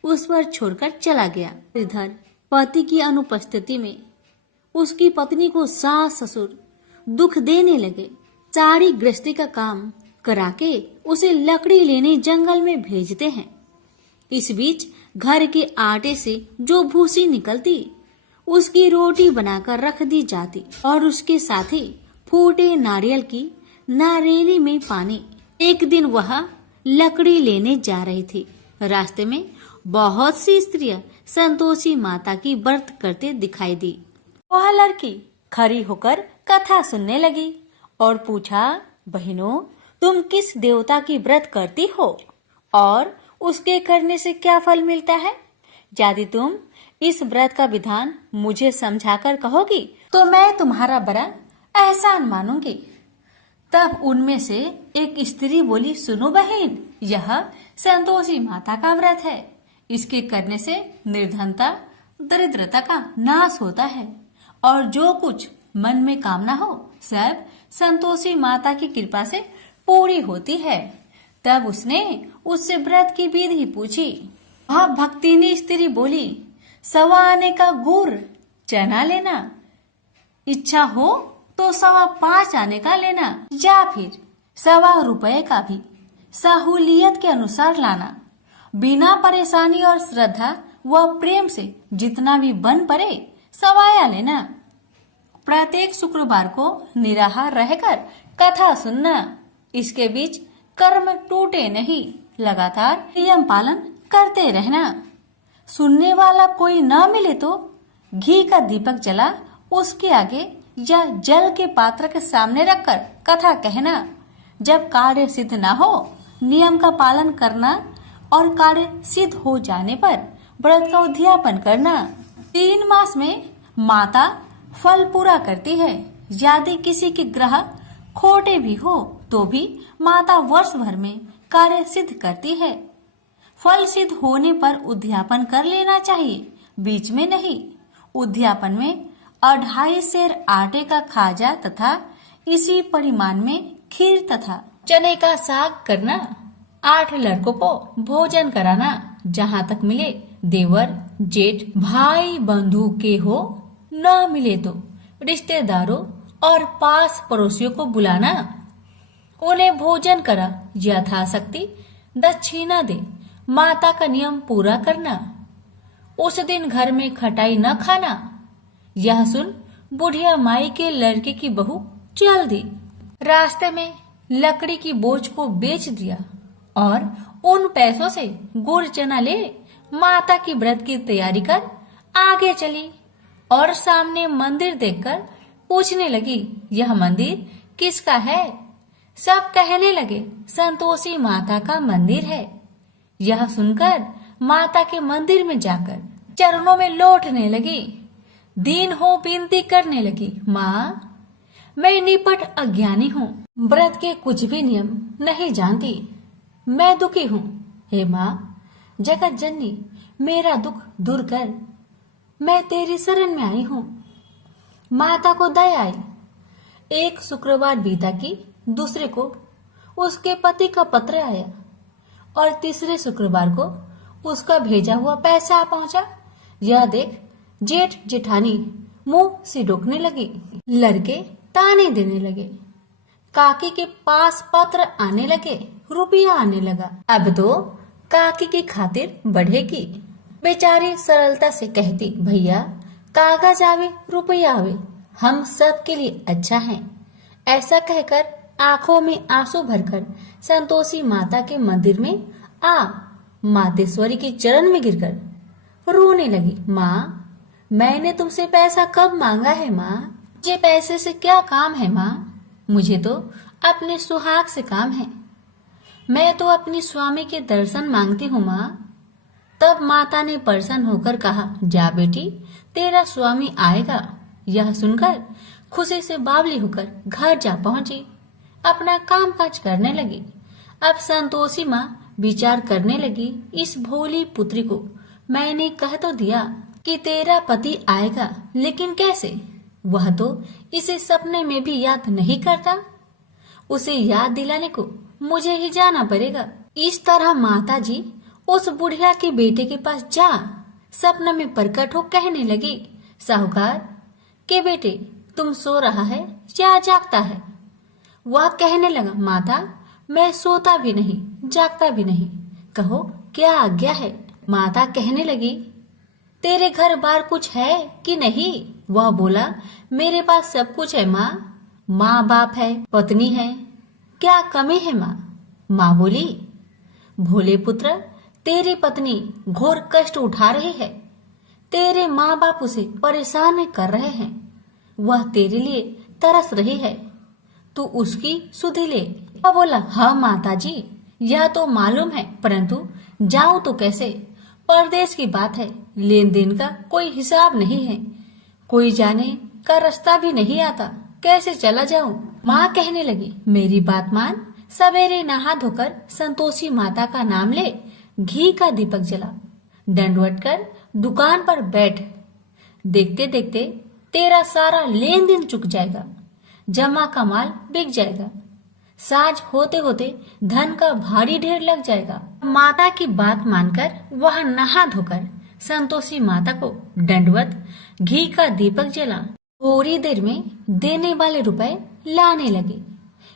उस पर छोड़कर चला गया। इधर पति की अनुपस्थिति में उसकी पत्नी को सास ससुर दुख देने लगे। सारी गृहस्थी का काम करा के उसे लकड़ी लेने जंगल में भेजते हैं। इस बीच घर के आटे से जो भूसी निकलती उसकी रोटी बनाकर रख दी जाती और उसके साथ ही फूटे नारियल की नारेली में पानी। एक दिन वह लकड़ी लेने जा रही थी। रास्ते में बहुत सी स्त्रियां संतोषी माता की व्रत करते दिखाई दी। वह लड़की खड़ी होकर कथा सुनने लगी और पूछा, बहनों, तुम किस देवता की व्रत करती हो और उसके करने से क्या फल मिलता है? यदि तुम इस व्रत का विधान मुझे समझाकर कहोगी तो मैं तुम्हारा बड़ा एहसान मानूंगी। तब उनमें से एक स्त्री बोली, सुनो बहन, यह संतोषी माता का व्रत है। इसके करने से निर्धनता, दरिद्रता का नाश होता है और जो कुछ मन में कामना हो सब संतोषी माता की कृपा से पूरी होती है। तब उसने उससे व्रत की विधि पूछी। वह भक्तिनी स्त्री बोली, 1.25 आने का गुड़ चना लेना, इच्छा हो तो 5.25 आने का लेना, या फिर 1.25 रुपए का भी सहूलियत के अनुसार लाना। बिना परेशानी और श्रद्धा व प्रेम से जितना भी बन पड़े सवाया लेना। प्रत्येक शुक्रवार को निराहार रहकर कथा सुनना। इसके बीच कर्म टूटे नहीं, लगातार नियम पालन करते रहना। सुनने वाला कोई न मिले तो घी का दीपक जला उसके आगे या जल के पात्र के सामने रखकर कथा कहना। जब कार्य सिद्ध न हो नियम का पालन करना और कार्य सिद्ध हो जाने पर व्रत का उद्यापन करना। 3 मास में माता फल पूरा करती है। यदि किसी के ग्रह खोटे भी हो तो भी माता वर्ष भर में कार्य सिद्ध करती है। फल सिद्ध होने पर उद्यापन कर लेना चाहिए, बीच में नहीं। उद्यापन में 2.5 सेर आटे का खाजा तथा इसी परिमाण में खीर तथा चने का साग करना। 8 लड़कों को भोजन कराना, जहाँ तक मिले देवर, जेठ, भाई बंधु के हो, न मिले तो रिश्तेदारों और पास पड़ोसियों को बुलाना। उन्हें भोजन करा यथाशक्ति दक्षिणा दे। माता का नियम पूरा करना। उस दिन घर में खटाई न खाना। यह सुन बुढ़िया माई के लड़के की बहू चल दी। रास्ते में लकड़ी की बोझ को बेच दिया और उन पैसों से गुड़ चना ले माता की व्रत की तैयारी कर आगे चली और सामने मंदिर देखकर पूछने लगी, यह मंदिर किसका है? सब कहने लगे, संतोषी माता का मंदिर है। यह सुनकर माता के मंदिर में जाकर चरणों में लौटने लगी। दीन हो विनती करने लगी, माँ, मैं निपट अज्ञानी हूँ, व्रत के कुछ भी नियम नहीं जानती, मैं दुखी हूँ। हे माँ, जगत जननी, मेरा दुख दूर कर, मैं तेरी शरण में आई हूँ। माता को दया आई। एक शुक्रवार बीता कि दूसरे को उसके पति का पत्र आया और तीसरे शुक्रवार को उसका भेजा हुआ पैसा आ पहुंचा। यह देख जेठ जेठानी मुंह सिडोकने लगी। लड़के ताने देने लगे। काकी के पास पत्र आने लगे, रुपया आने लगा। अब तो काकी की खातिर बढ़ेगी। बेचारी सरलता से कहती, भैया कागज आवे रुपया आवे, हम सब के लिए अच्छा है। ऐसा कहकर आंखों में आंसू भरकर संतोषी माता के मंदिर में आ मातेश्वरी के चरण में गिरकर रोने लगी। माँ, मैंने तुमसे पैसा कब मांगा है माँ? मुझे पैसे से क्या काम है माँ? मुझे तो अपने सुहाग से काम है। मैं तो अपनी स्वामी के दर्शन मांगती हूँ माँ। तब माता ने प्रसन्न होकर कहा, जा बेटी, तेरा स्वामी आएगा। यह सुनकर खुशी से बावली होकर घर जा पहुंची, अपना काम काज करने लगी। अब संतोषी माँ विचार करने लगी, इस भोली पुत्री को मैंने कह तो दिया कि तेरा पति आएगा, लेकिन कैसे? वह तो इसे सपने में भी याद नहीं करता। उसे याद दिलाने को मुझे ही जाना पड़ेगा। इस तरह माता जी उस बुढ़िया के बेटे के पास जा सपना में प्रकट हो कहने लगी, साहूकार के बेटे, तुम सो रहा है या जागता है? वह कहने लगा, माता, मैं सोता भी नहीं जागता भी नहीं, कहो क्या आज्ञा है? माता कहने लगी, तेरे घर बार कुछ है कि नहीं? वह बोला, मेरे पास सब कुछ है माँ। माँ बाप है, पत्नी है, क्या कमी है माँ? माँ बोली, भोले पुत्र, तेरी पत्नी घोर कष्ट उठा रही है, तेरे माँ बाप उसे परेशान कर रहे हैं। वह तेरे लिए तरस रही है, तू उसकी सुधि ले। वह बोला, हाँ माताजी, यह तो मालूम है, परंतु जाऊं तो कैसे? परदेश की बात है, लेन देन का कोई हिसाब नहीं है, कोई जाने का रास्ता भी नहीं आता, कैसे चला जाऊं? माँ कहने लगी, मेरी बात मान, सवेरे नहा धोकर संतोषी माता का नाम ले, घी का दीपक जला, दंडवत कर दुकान पर बैठ। देखते देखते तेरा सारा लेन देन चुक जाएगा, जमा का माल बिक जाएगा, साज होते होते धन का भारी ढेर लग जाएगा। माता की बात मानकर वह नहा धोकर संतोषी माता को दंडवत घी का दीपक जला। थोड़ी देर में देने वाले रुपए लाने लगे,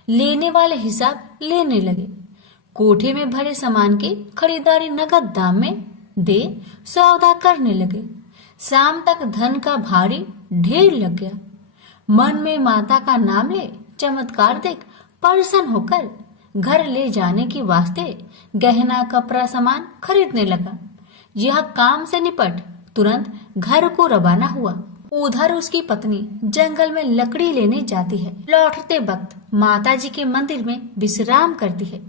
लेने वाले हिसाब लेने लगे। कोठे में भरे सामान की खरीदारी नगद दाम में दे सौदा करने लगे। शाम तक धन का भारी ढेर लग गया। मन में माता का नाम ले चमत्कार देख प्रसन्न होकर घर ले जाने के वास्ते गहना कपड़ा सामान खरीदने लगा। यह काम से निपट तुरंत घर को रवाना हुआ। उधर उसकी पत्नी जंगल में लकड़ी लेने जाती है। लौटते वक्त माता जी के मंदिर में विश्राम करती है।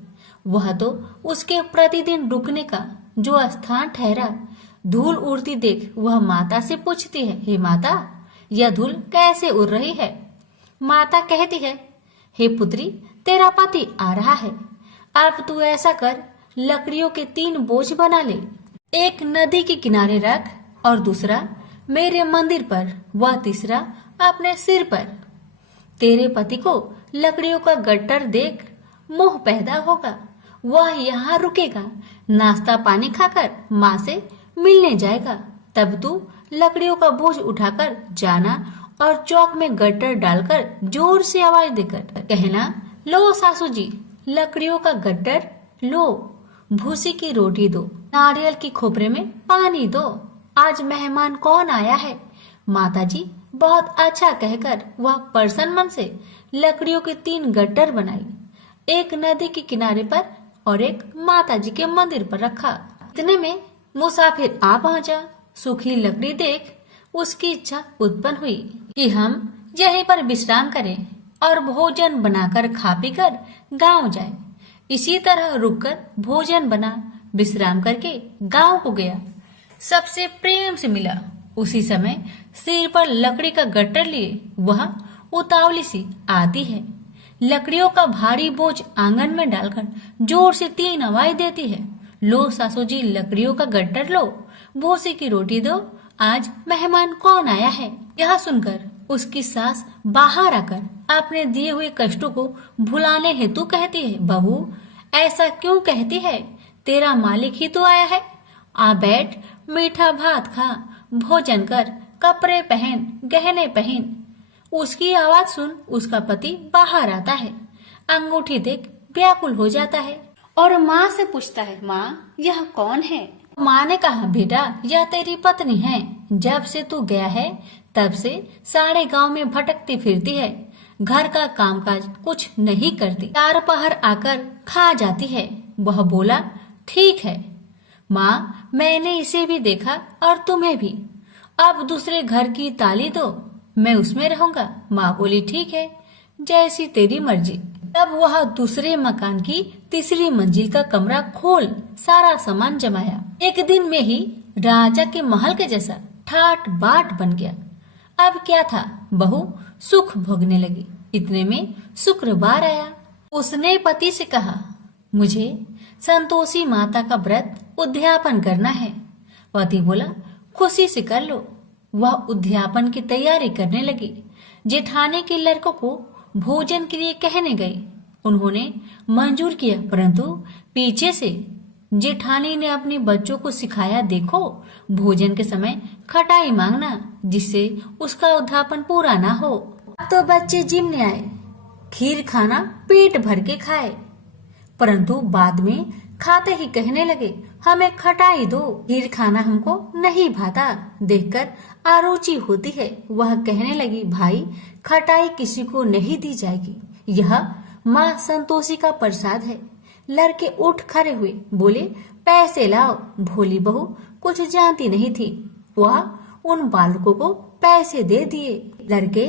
वह तो उसके प्रतिदिन रुकने का जो स्थान ठहरा। धूल उड़ती देख वह माता से पूछती है, हे माता, यह धूल कैसे उड़ रही है? माता कहती है, हे पुत्री, तेरा पति आ रहा है, अब तू ऐसा कर, लकड़ियों के 3 बोझ बना ले, एक नदी के किनारे रख और दूसरा मेरे मंदिर पर, वह तीसरा अपने सिर पर। तेरे पति को लकड़ियों का गट्टर देख मोह पैदा होगा, वह यहाँ रुकेगा, नाश्ता पानी खाकर माँ से मिलने जाएगा। तब तू लकड़ियों का बोझ उठाकर जाना और चौक में गट्टर डालकर जोर से आवाज देकर कहना, लो सासू जी, लकड़ियों का गट्टर लो, भूसी की रोटी दो, नारियल की खोपरे में पानी दो, आज मेहमान कौन आया है? माताजी बहुत अच्छा कहकर वह प्रसन्न मन से लकड़ियों के 3 गट्टर बनाई, एक नदी के किनारे पर और एक माताजी के मंदिर पर रखा। इतने में मुसाफिर आ पहुंचा। सूखी लकड़ी देख उसकी इच्छा उत्पन्न हुई कि हम यहीं पर विश्राम करें और भोजन बनाकर खा पी कर गाँव जाए। इसी तरह रुककर भोजन बना, विश्राम करके गाँव को गया। सबसे प्रेम से मिला। उसी समय सिर पर लकड़ी का गट्टर लिए वह उतावली सी आती है। लकड़ियों का भारी बोझ आंगन में डालकर जोर से 3 आवाज देती है, लो सासू जी, लकड़ियों का गट्टर लो, भूसी की रोटी दो, आज मेहमान कौन आया है? यह सुनकर उसकी सास बाहर आकर अपने दिए हुए कष्टों को भुलाने हेतु कहती है, बहू ऐसा क्यों कहती है? तेरा मालिक ही तो आया है, आ बैठ, मीठा भात खा, भोजन कर, कपड़े पहन, गहने पहन। उसकी आवाज सुन उसका पति बाहर आता है। अंगूठी देख व्याकुल हो जाता है और माँ से पूछता है, माँ यह कौन है? माँ ने कहा, बेटा यह तेरी पत्नी है, जब से तू गया है तब से सारे गांव में भटकती फिरती है, घर का कामकाज कुछ नहीं करती, 4 पहर आकर खा जाती है। वह बोला, ठीक है माँ, मैंने इसे भी देखा और तुम्हें भी, अब दूसरे घर की ताली दो, मैं उसमें रहूंगा। माँ बोली, ठीक है, जैसी तेरी मर्जी। तब वह दूसरे मकान की 3री मंजिल का कमरा खोल सारा सामान जमाया। एक दिन में ही राजा के महल के जैसा ठाट बाट बन गया। अब क्या था, बहू सुख भोगने लगी। इतने में शुक्रवार आया। उसने पति से कहा, मुझे संतोषी माता का व्रत उद्यापन करना है। पति बोला, खुशी से कर लो। वह उद्यापन की तैयारी करने लगी। जेठानी के लड़कों को भोजन के लिए कहने गई। उन्होंने मंजूर किया, परंतु पीछे से जेठानी ने अपने बच्चों को सिखाया, देखो भोजन के समय खटाई मांगना, जिससे उसका उद्यापन पूरा ना हो। अब तो बच्चे जिमने आए, खीर खाना पेट भर के खाए, परंतु बाद में खाते ही कहने लगे, हमें खटाई दो, खीर खाना हमको नहीं भाता। देखकर आरुचि होती है। वह कहने लगी, भाई खटाई किसी को नहीं दी जाएगी, यह माँ संतोषी का प्रसाद है। लड़के उठ खड़े हुए, बोले, पैसे लाओ। भोली बहू कुछ जानती नहीं थी, वह उन बालकों को पैसे दे दिए। लड़के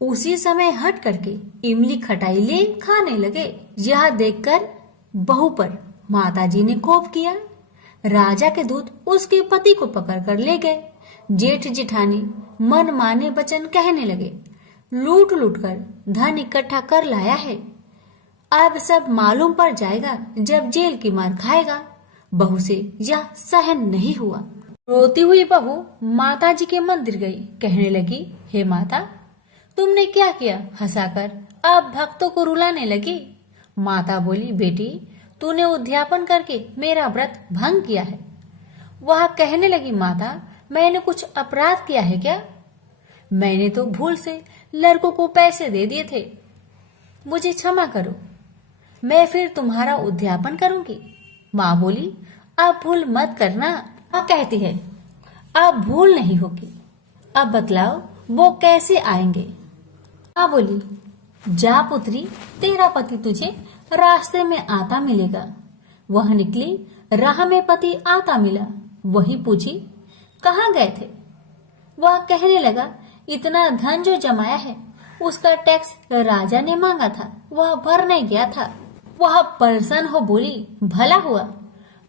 उसी समय हट करके इमली खटाई ले खाने लगे। यह देखकर बहू पर माताजी ने कोप किया। राजा के दूत उसके पति को पकड़ कर ले गए। जेठ जेठानी मन माने वचन कहने लगे, लूट लूट कर धन इकट्ठा कर लाया है, अब सब मालूम पड़ जाएगा जब जेल की मार खाएगा। बहू से यह सहन नहीं हुआ। रोती हुई बहू माताजी के मंदिर गई। कहने लगी, हे माता, तुमने क्या किया? हंसाकर अब भक्तों को रुलाने लगी। माता बोली, बेटी, तूने उद्यापन करके मेरा व्रत भंग किया है। वह कहने लगी, माता, मैंने कुछ अपराध किया है क्या? मैंने तो भूल से लड़कों को पैसे दे दिए थे, मुझे क्षमा करो, मैं फिर तुम्हारा उद्यापन करूंगी। माँ बोली, अब भूल मत करना। माँ कहती है, अब भूल नहीं होगी, अब बतलाओ वो कैसे आएंगे? माँ बोली, जा पुत्री, तेरा पति तुझे रास्ते में आता मिलेगा। वह निकली, राह में पति आता मिला। वही पूछी, कहाँ गए थे? वह कहने लगा, इतना धन जो जमाया है उसका टैक्स राजा ने मांगा था, वह भरने गया था। वह प्रसन्न हो बोली, भला हुआ,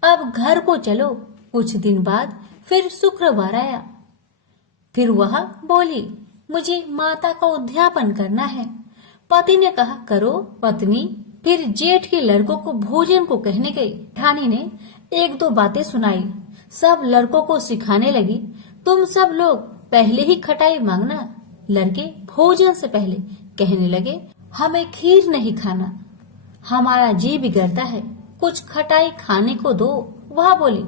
अब घर को चलो। कुछ दिन बाद फिर शुक्रवार आया। फिर वह बोली, मुझे माता का उद्यापन करना है। पति ने कहा, करो। पत्नी फिर जेठ के लड़कों को भोजन को कहने गई। ठानी ने एक दो बातें सुनाई। सब लड़कों को सिखाने लगी, तुम सब लोग पहले ही खटाई मांगना। लड़के भोजन से पहले कहने लगे, हमें खीर नहीं खाना, हमारा जी बिगड़ता है, कुछ खटाई खाने को दो। वह बोली,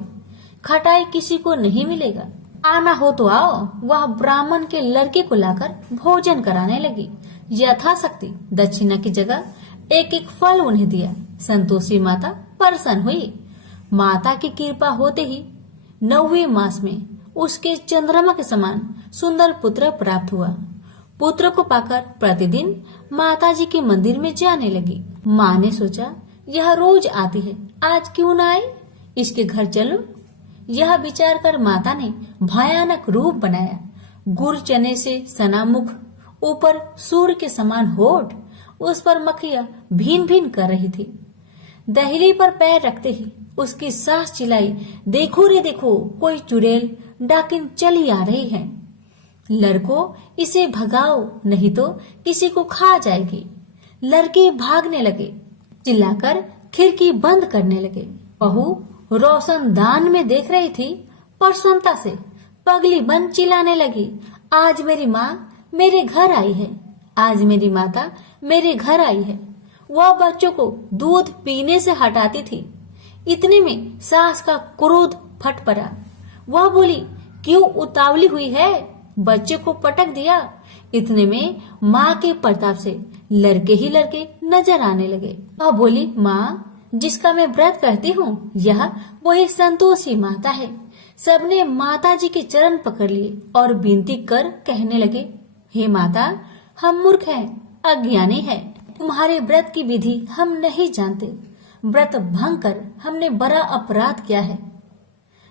खटाई किसी को नहीं मिलेगा, आना हो तो आओ। वह ब्राह्मण के लड़के को लाकर भोजन कराने लगी। यथाशक्ति दक्षिणा की जगह एक एक फल उन्हें दिया। संतोषी माता प्रसन्न हुई। माता की कृपा होते ही 9वें मास में उसके चंद्रमा के समान सुंदर पुत्र प्राप्त हुआ। पुत्र को पाकर प्रतिदिन माताजी के मंदिर में जाने लगी। माँ ने सोचा, यह रोज आती है, आज क्यों न आए, इसके घर चलो। यह विचार कर माता ने भयानक रूप बनाया। गुड़ चने से सना मुख, ऊपर सूर्य के समान होठ, उस पर मक्खियां भीन भीन कर रही थी। दहली पर पैर रखते ही उसकी सास चिल्लाई, देखो रे देखो, कोई चुड़ैल डाकिन चली आ रही है, लड़कों इसे भगाओ नहीं तो किसी को खा जाएगी। लड़के भागने लगे, चिल्लाकर खिड़की बंद करने लगे। बहू रोशनदान में देख रही थी, प्रसन्नता से पगली बन चिल्लाने लगी, आज मेरी माँ मेरे घर आई है, आज मेरी माता मेरे घर आई है। वह बच्चों को दूध पीने से हटाती थी। इतने में सास का क्रोध फट पड़ा। वह बोली, क्यों उतावली हुई है, बच्चे को पटक दिया। इतने में माँ के प्रताप से लड़के ही लड़के नजर आने लगे। वह बोली, माँ, जिसका मैं व्रत करती हूँ, यह वही संतोषी माता है। सबने माता जी के चरण पकड़ लिए और विनती कर कहने लगे, हे माता, हम मूर्ख हैं, अज्ञानी हैं, तुम्हारे व्रत की विधि हम नहीं जानते, व्रत भंग कर हमने बड़ा अपराध किया है।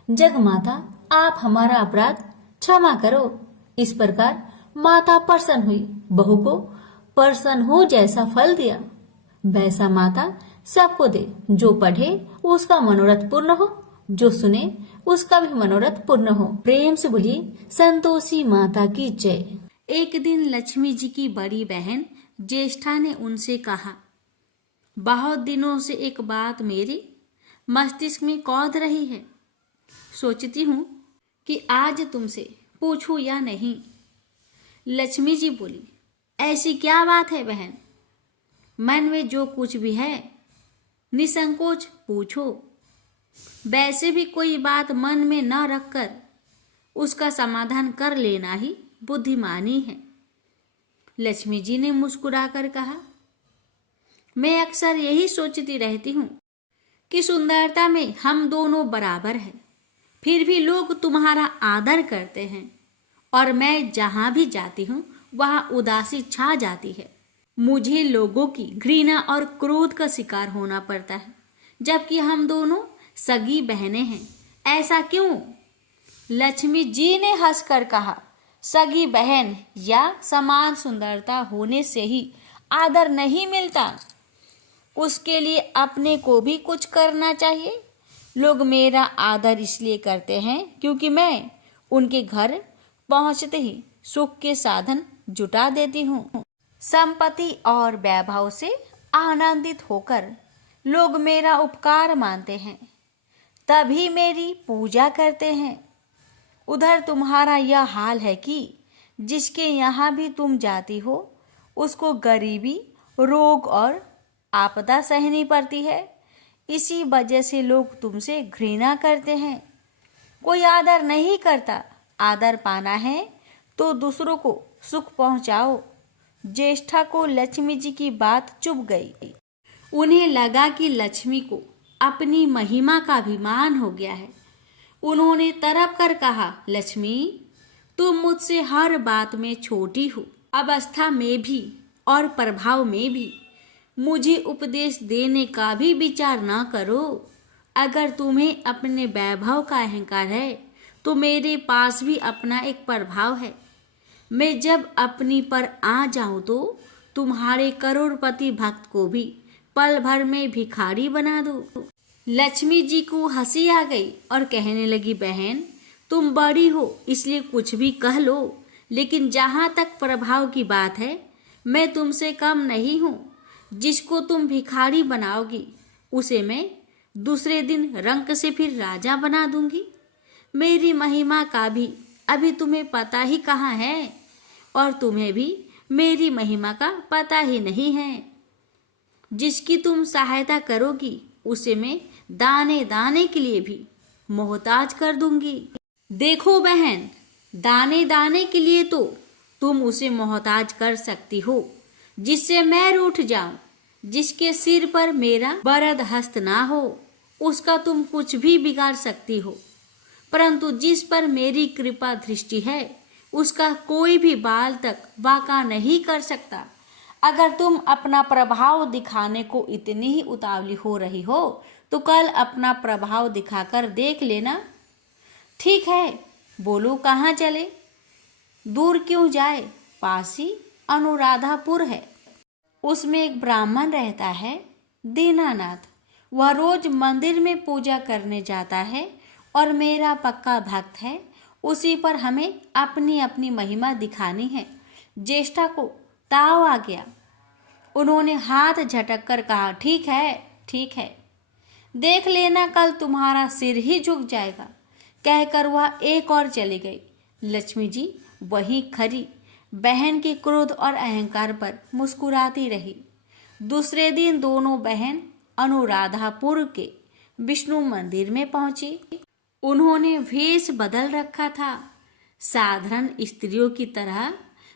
जग माता, आप हमारा अपराध क्षमा करो। इस प्रकार माता प्रसन्न हुई। बहू को प्रसन्न हो जैसा फल दिया, वैसा माता सबको दे। जो पढ़े उसका मनोरथ पूर्ण हो, जो सुने उसका भी मनोरथ पूर्ण हो। प्रेम से बोलिए संतोषी माता की जय। एक दिन लक्ष्मी जी की बड़ी बहन ज्येष्ठा ने उनसे कहा, बहुत दिनों से एक बात मेरे मस्तिष्क में कौध रही है, सोचती हूँ कि आज तुमसे पूछूं या नहीं। लक्ष्मी जी बोली, ऐसी क्या बात है बहन, मन में जो कुछ भी है निसंकोच पूछो। वैसे भी कोई बात मन में न रखकर उसका समाधान कर लेना ही बुद्धिमानी है। लक्ष्मी जी ने मुस्कुराकर कहा, मैं अक्सर यही सोचती रहती हूँ कि सुंदरता में हम दोनों बराबर हैं, फिर भी लोग तुम्हारा आदर करते हैं और मैं जहाँ भी जाती हूँ वहाँ उदासी छा जाती है। मुझे लोगों की घृणा और क्रोध का शिकार होना पड़ता है, जबकि हम दोनों सगी बहनें हैं। ऐसा क्यों? लक्ष्मी जी ने हंसकर कहा, सगी बहन या समान सुंदरता होने से ही आदर नहीं मिलता, उसके लिए अपने को भी कुछ करना चाहिए। लोग मेरा आदर इसलिए करते हैं क्योंकि मैं उनके घर पहुंचते ही सुख के साधन जुटा देती हूँ। संपत्ति और वैभव से आनंदित होकर लोग मेरा उपकार मानते हैं, तभी मेरी पूजा करते हैं। उधर तुम्हारा यह हाल है कि जिसके यहाँ भी तुम जाती हो उसको गरीबी, रोग और आपदा सहनी पड़ती है। इसी वजह से लोग तुमसे घृणा करते हैं। कोई आदर नहीं करता। आदर पाना है तो दूसरों को सुख पहुंचाओ। ज्येष्ठा को लक्ष्मी जी की बात चुभ गई। उन्हें लगा कि लक्ष्मी को अपनी महिमा का अभिमान हो गया है। उन्होंने तड़प कर कहा, लक्ष्मी, तुम मुझसे हर बात में छोटी हो, अवस्था में भी और प्रभाव में भी। मुझे उपदेश देने का भी विचार ना करो। अगर तुम्हें अपने वैभव का अहंकार है तो मेरे पास भी अपना एक प्रभाव है। मैं जब अपनी पर आ जाऊं तो तुम्हारे करोड़पति भक्त को भी पल भर में भिखारी बना दूं। लक्ष्मी जी को हंसी आ गई और कहने लगी, बहन, तुम बड़ी हो इसलिए कुछ भी कह लो, लेकिन जहाँ तक प्रभाव की बात है मैं तुमसे कम नहीं हूँ। जिसको तुम भिखारी बनाओगी उसे मैं दूसरे दिन रंक से फिर राजा बना दूंगी। मेरी महिमा का भी अभी तुम्हें पता ही कहाँ है, और तुम्हें भी मेरी महिमा का पता ही नहीं है। जिसकी तुम सहायता करोगी उसे मैं दाने दाने के लिए भी मोहताज कर दूंगी। देखो बहन, दाने दाने के लिए तो तुम उसे मोहताज कर सकती हो जिससे मैं रूठ जाऊं। जिसके सिर पर मेरा बरद हस्त ना हो उसका तुम कुछ भी बिगाड़ सकती हो, परंतु जिस पर मेरी कृपा दृष्टि है उसका कोई भी बाल तक वाका नहीं कर सकता। अगर तुम अपना प्रभाव दिखाने को इतनी ही उतावली हो रही हो तो कल अपना प्रभाव दिखाकर देख लेना। ठीक है, बोलो कहाँ चले? दूर क्यों जाए, पास ही अनुराधापुर है। उसमें एक ब्राह्मण रहता है, दीनानाथ। वह रोज मंदिर में पूजा करने जाता है और मेरा पक्का भक्त है। उसी पर हमें अपनी अपनी महिमा दिखानी है। ज्येष्ठा को ताव आ गया। उन्होंने हाथ झटक कर कहा, ठीक है, ठीक है, देख लेना, कल तुम्हारा सिर ही झुक जाएगा। कहकर वह एक और चली गई। लक्ष्मी जी वहीं खड़ी बहन के क्रोध और अहंकार पर मुस्कुराती रही। दूसरे दिन दोनों बहन अनुराधापुर के विष्णु मंदिर में पहुंची। उन्होंने वेश बदल रखा था। साधारण स्त्रियों की तरह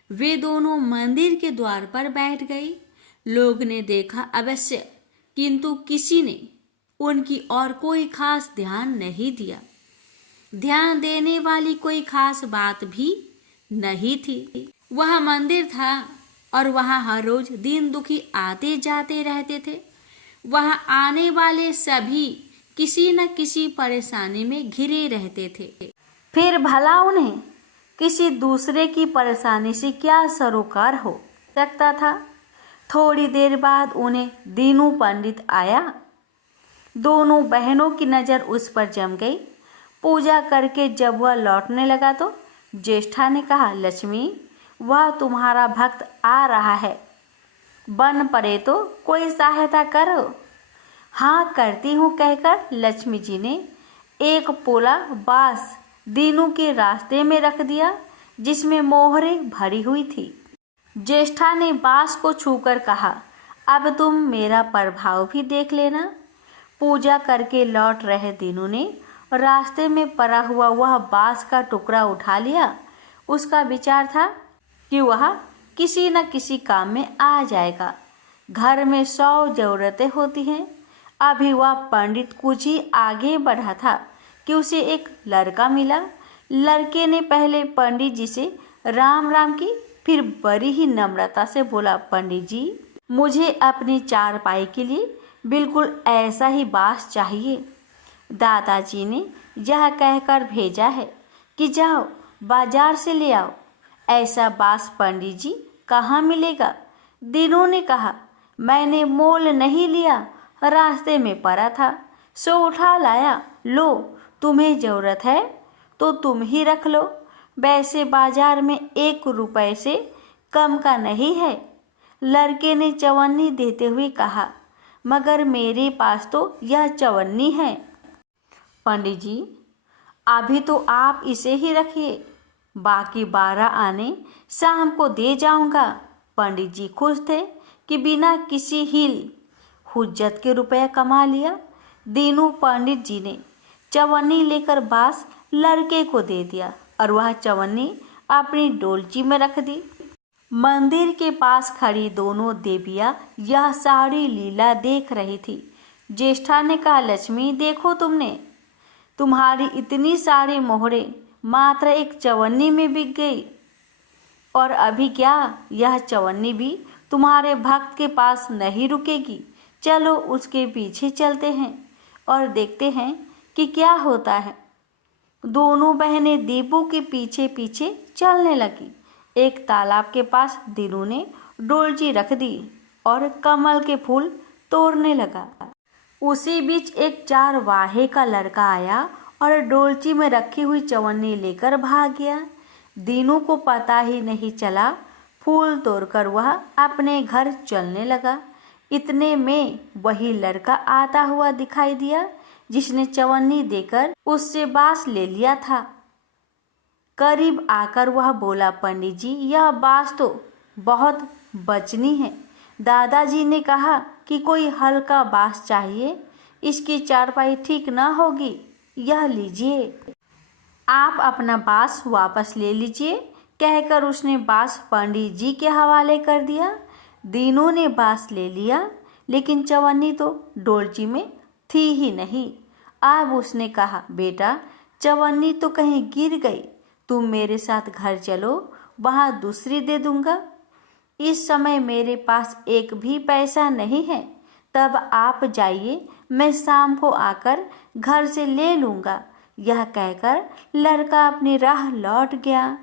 वे दोनों मंदिर के द्वार पर बैठ गई। लोग ने देखा अवश्य, किंतु किसी ने उनकी और कोई खास ध्यान नहीं दिया। ध्यान देने वाली कोई खास बात भी नहीं थी। वह मंदिर था और वहां हर रोज दीन दुखी आते जाते रहते थे। वहां आने वाले सभी किसी न किसी परेशानी में घिरे रहते थे। फिर भला उन्हें किसी दूसरे की परेशानी से क्या सरोकार हो सकता था। थोड़ी देर बाद उन्हें दीनू पंडित आया। दोनों बहनों की नज़र उस पर जम गई। पूजा करके जब वह लौटने लगा तो ज्येष्ठा ने कहा, लक्ष्मी, वह तुम्हारा भक्त आ रहा है, बन पड़े तो कोई सहायता करो। हाँ, करती हूँ, कहकर लक्ष्मी जी ने एक पोला बांस दीनू के रास्ते में रख दिया जिसमें मोहरें भरी हुई थी। ज्येष्ठा ने बांस को छूकर कहा, अब तुम मेरा प्रभाव भी देख लेना। पूजा करके लौट रहे दीनू ने रास्ते में पड़ा हुआ वह बांस का टुकड़ा उठा लिया। उसका विचार था कि वह किसी न किसी काम में आ जाएगा। घर में 100 जरूरतें होती हैं। अभी वह पंडित कुछ ही आगे बढ़ा था कि उसे एक लड़का मिला। लड़के ने पहले पंडित जी से राम राम की, फिर बड़ी ही नम्रता से बोला, पंडित जी, मुझे अपनी चारपाई के लिए बिल्कुल ऐसा ही बांस चाहिए। दादाजी ने यह कहकर भेजा है कि जाओ बाजार से ले आओ। ऐसा बांस पंडित जी कहाँ मिलेगा? दीनू ने कहा, मैंने मोल नहीं लिया, रास्ते में पड़ा था सो उठा लाया। लो, तुम्हें ज़रूरत है तो तुम ही रख लो, वैसे बाजार में 1 रुपए से कम का नहीं है। लड़के ने चवन्नी देते हुए कहा, मगर मेरे पास तो यह चवन्नी है। पंडित जी, अभी तो आप इसे ही रखिए, बाकी 12 आने शाम को दे जाऊंगा। पंडित जी खुश थे कि बिना किसी हील हुज्जत के रुपया कमा लिया। दीनू पंडित जी ने चवन्नी लेकर बांस लड़के को दे दिया और वह चवन्नी अपनी डोलची में रख दी। मंदिर के पास खड़ी दोनों देवियाँ यह सारी लीला देख रही थी। ज्येष्ठा ने कहा, लक्ष्मी देखो, तुम्हारी इतनी सारी मोहरें मात्र एक चवन्नी में बिक गई। और अभी क्या, यह चवन्नी भी तुम्हारे भक्त के पास नहीं रुकेगी। चलो उसके पीछे चलते हैं और देखते हैं कि क्या होता है। दोनों बहनें दीपू के पीछे पीछे चलने लगी। एक तालाब के पास दीनू ने डोलची रख दी और कमल के फूल तोड़ने लगा। उसी बीच एक चरवाहे का लड़का आया और डोलची में रखी हुई चवन्नी लेकर भाग गया। दीनू को पता ही नहीं चला। फूल तोड़कर वह अपने घर चलने लगा। इतने में वही लड़का आता हुआ दिखाई दिया जिसने चवन्नी देकर उससे बांस ले लिया था। करीब आकर वह बोला, पंडित जी, यह बांस तो बहुत बचनी है। दादाजी ने कहा कि कोई हल्का बांस चाहिए, इसकी चारपाई ठीक न होगी। यह लीजिए, आप अपना बांस वापस ले लीजिए, कहकर उसने बांस पंडित जी के हवाले कर दिया। दीनू ने बांस ले लिया, लेकिन चवन्नी तो डोलची में थी ही नहीं। अब उसने कहा, बेटा, चवन्नी तो कहीं गिर गई, तुम मेरे साथ घर चलो, वहाँ दूसरी दे दूंगा। इस समय मेरे पास एक भी पैसा नहीं है, तब आप जाइए, मैं शाम को आकर घर से ले लूँगा। यह कहकर लड़का अपनी राह लौट गया।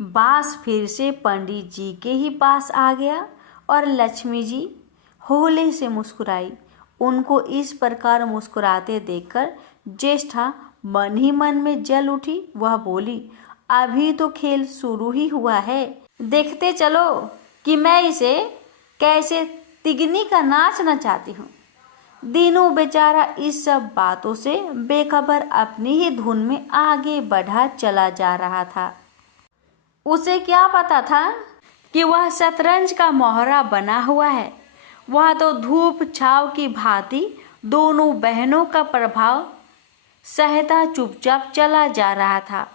बांस फिर से पंडित जी के ही पास आ गया और लक्ष्मी जी होले से मुस्कुराई। उनको इस प्रकार मुस्कुराते देखकर ज्येष्ठा मन ही मन में जल उठी। वह बोली, अभी तो खेल शुरू ही हुआ है, देखते चलो कि मैं इसे कैसे तिगनी का नाच नचाती हूँ। दीनू बेचारा इस सब बातों से बेखबर अपनी ही धुन में आगे बढ़ा चला जा रहा था। उसे क्या पता था कि वह शतरंज का मोहरा बना हुआ है। वह तो धूप छाव की भांति दोनों बहनों का प्रभाव सहता चुपचाप चला जा रहा था।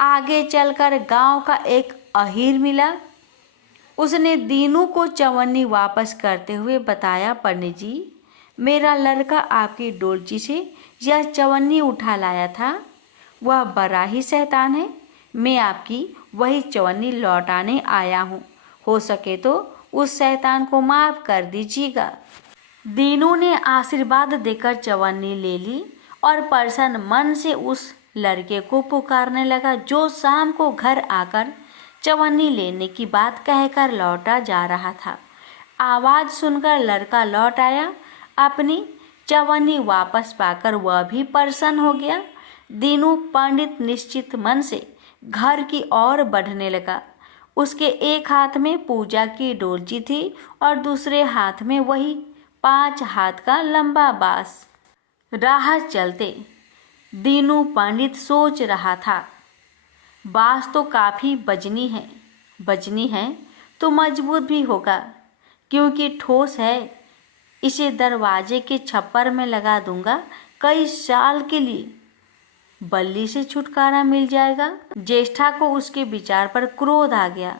आगे चलकर गांव का एक अहीर मिला। उसने दीनू को चवन्नी वापस करते हुए बताया, पंडित जी, मेरा लड़का आपकी डोलची से यह चवन्नी उठा लाया था। वह बड़ा ही शैतान है। मैं आपकी वही चवन्नी लौटाने आया हूँ। हो सके तो उस शैतान को माफ कर दीजिएगा। दीनू ने आशीर्वाद देकर चवन्नी ले ली और प्रसन्न मन से उस लड़के को पुकारने लगा, जो शाम को घर आकर चवन्नी लेने की बात कहकर लौटा जा रहा था। आवाज़ सुनकर लड़का लौट आया। अपनी चवन्नी वापस पाकर वह भी प्रसन्न हो गया। दीनू पंडित निश्चित मन से घर की ओर बढ़ने लगा। उसके एक हाथ में पूजा की डोलची थी और दूसरे हाथ में वही 5 हाथ का लंबा बांस। राह चलते दीनू पंडित सोच रहा था, बांस तो काफ़ी बजनी है तो मजबूत भी होगा, क्योंकि ठोस है। इसे दरवाजे के छप्पर में लगा दूंगा, कई साल के लिए बल्ली से छुटकारा मिल जाएगा। ज्येष्ठा को उसके विचार पर क्रोध आ गया।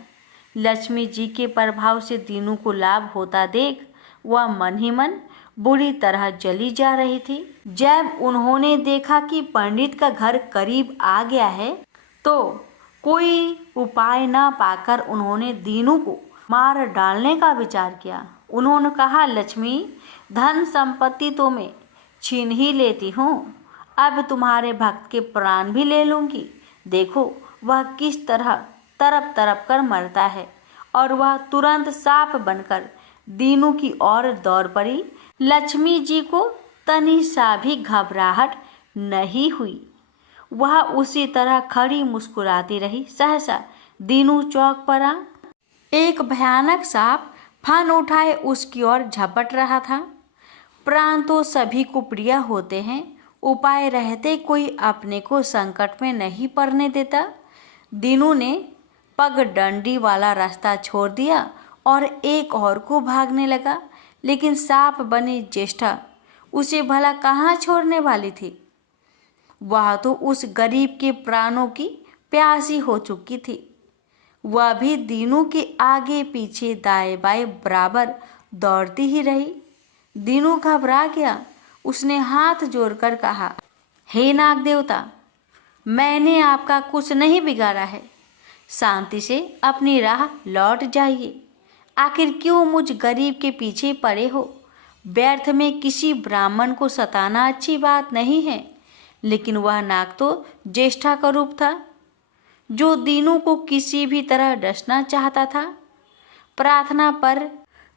लक्ष्मी जी के प्रभाव से दीनू को लाभ होता देख वह मन ही मन बुरी तरह जली जा रही थी। जब उन्होंने देखा कि पंडित का घर करीब आ गया है तो कोई उपाय न पाकर उन्होंने दीनू को मार डालने का विचार किया। उन्होंने कहा, लक्ष्मी, धन संपत्ति तो मैं छीन ही लेती हूँ, अब तुम्हारे भक्त के प्राण भी ले लूँगी। देखो वह किस तरह तड़प तड़प कर मरता है और वह तुरंत सांप बनकर दीनू की ओर दौड़ पड़ी। लक्ष्मी जी को तनी सा भी घबराहट नहीं हुई। वह उसी तरह खड़ी मुस्कुराती रही। सहसा दीनू चौक पड़ा। एक भयानक सांप फन उठाए उसकी ओर झपट रहा था। प्राण तो सभी को प्रिय होते हैं, उपाय रहते कोई अपने को संकट में नहीं पड़ने देता। दीनू ने पगडंडी वाला रास्ता छोड़ दिया और एक और को भागने लगा, लेकिन सांप बनी ज्येष्ठा उसे भला कहाँ छोड़ने वाली थी। वह तो उस गरीब के प्राणों की प्यासी हो चुकी थी। वह भी दीनू के आगे पीछे दाएं बाएं बराबर दौड़ती ही रही। दीनू घबरा गया। उसने हाथ जोड़कर कहा, हे नाग देवता, मैंने आपका कुछ नहीं बिगाड़ा है। शांति से अपनी राह लौट जाइए। आखिर क्यों मुझ गरीब के पीछे पड़े हो। व्यर्थ में किसी ब्राह्मण को सताना अच्छी बात नहीं है। लेकिन वह नाग तो ज्येष्ठा का रूप था, जो दीनू को किसी भी तरह डसना चाहता था। प्रार्थना पर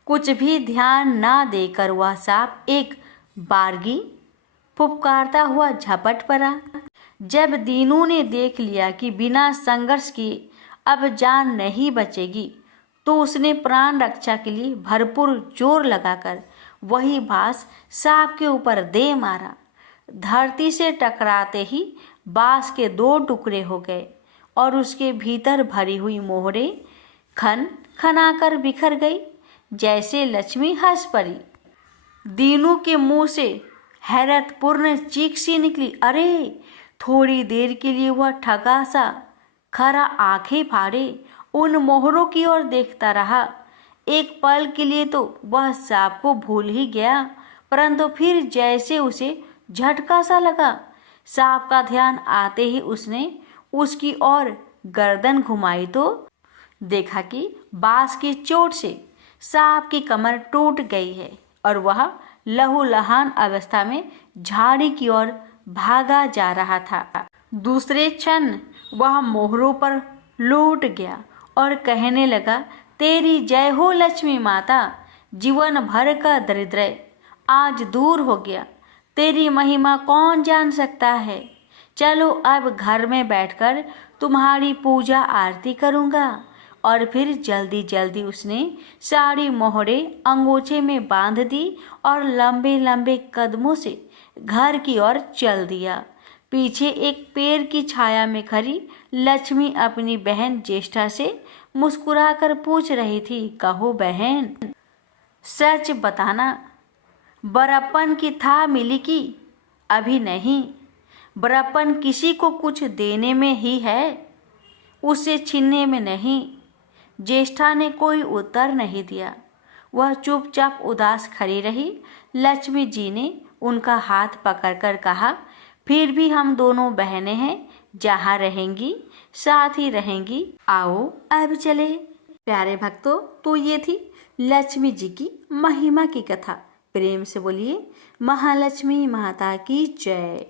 कुछ भी ध्यान ना देकर वह सांप एक बारगी फुफकारता हुआ झपट पड़ा। जब दीनू ने देख लिया कि बिना संघर्ष किए अब जान नहीं बचेगी, तो उसने प्राण रक्षा के लिए भरपूर जोर लगाकर वही बाँस सांप के ऊपर दे मारा। धरती से टकराते ही बाँस के 2 टुकड़े हो गए और उसके भीतर भरी हुई मोहरे खन खनाकर बिखर गई, जैसे लक्ष्मी हंस पड़ी। दीनू के मुंह से हैरतपूर्ण चीख सी निकली। अरे! थोड़ी देर के लिए वह ठगा सा खरा आंखें फाड़े उन मोहरों की ओर देखता रहा। एक पल के लिए तो वह सांप को भूल ही गया, परंतु फिर जैसे उसे झटका सा लगा। सांप का ध्यान आते ही उसने उसकी ओर गर्दन घुमाई तो देखा कि बाँस की चोट से सांप की कमर टूट गई है और वह लहूलुहान अवस्था में झाड़ी की ओर भागा जा रहा था। दूसरे क्षण वह मोहरों पर लौट गया और कहने लगा, तेरी जय हो लक्ष्मी माता। जीवन भर का दरिद्र आज दूर हो गया। तेरी महिमा कौन जान सकता है। चलो अब घर में बैठकर तुम्हारी पूजा आरती करूँगा। और फिर जल्दी जल्दी उसने सारी मोहरे अंगोछे में बांध दी और लंबे लंबे कदमों से घर की ओर चल दिया। पीछे एक पेड़ की छाया में खड़ी लक्ष्मी अपनी बहन ज्येष्ठा से मुस्कुराकर पूछ रही थी, कहो बहन, सच बताना, बड़प्पन की था मिली की अभी नहीं। बड़प्पन किसी को कुछ देने में ही है, उसे छीनने में नहीं। ज्येष्ठा ने कोई उत्तर नहीं दिया। वह चुपचाप उदास खड़ी रही। लक्ष्मी जी ने उनका हाथ पकड़कर कहा, फिर भी हम दोनों बहनें हैं, जहाँ रहेंगी साथ ही रहेंगी। आओ अब चले। प्यारे भक्तों, तो ये थी लक्ष्मी जी की महिमा की कथा। प्रेम से बोलिए महालक्ष्मी माता की जय।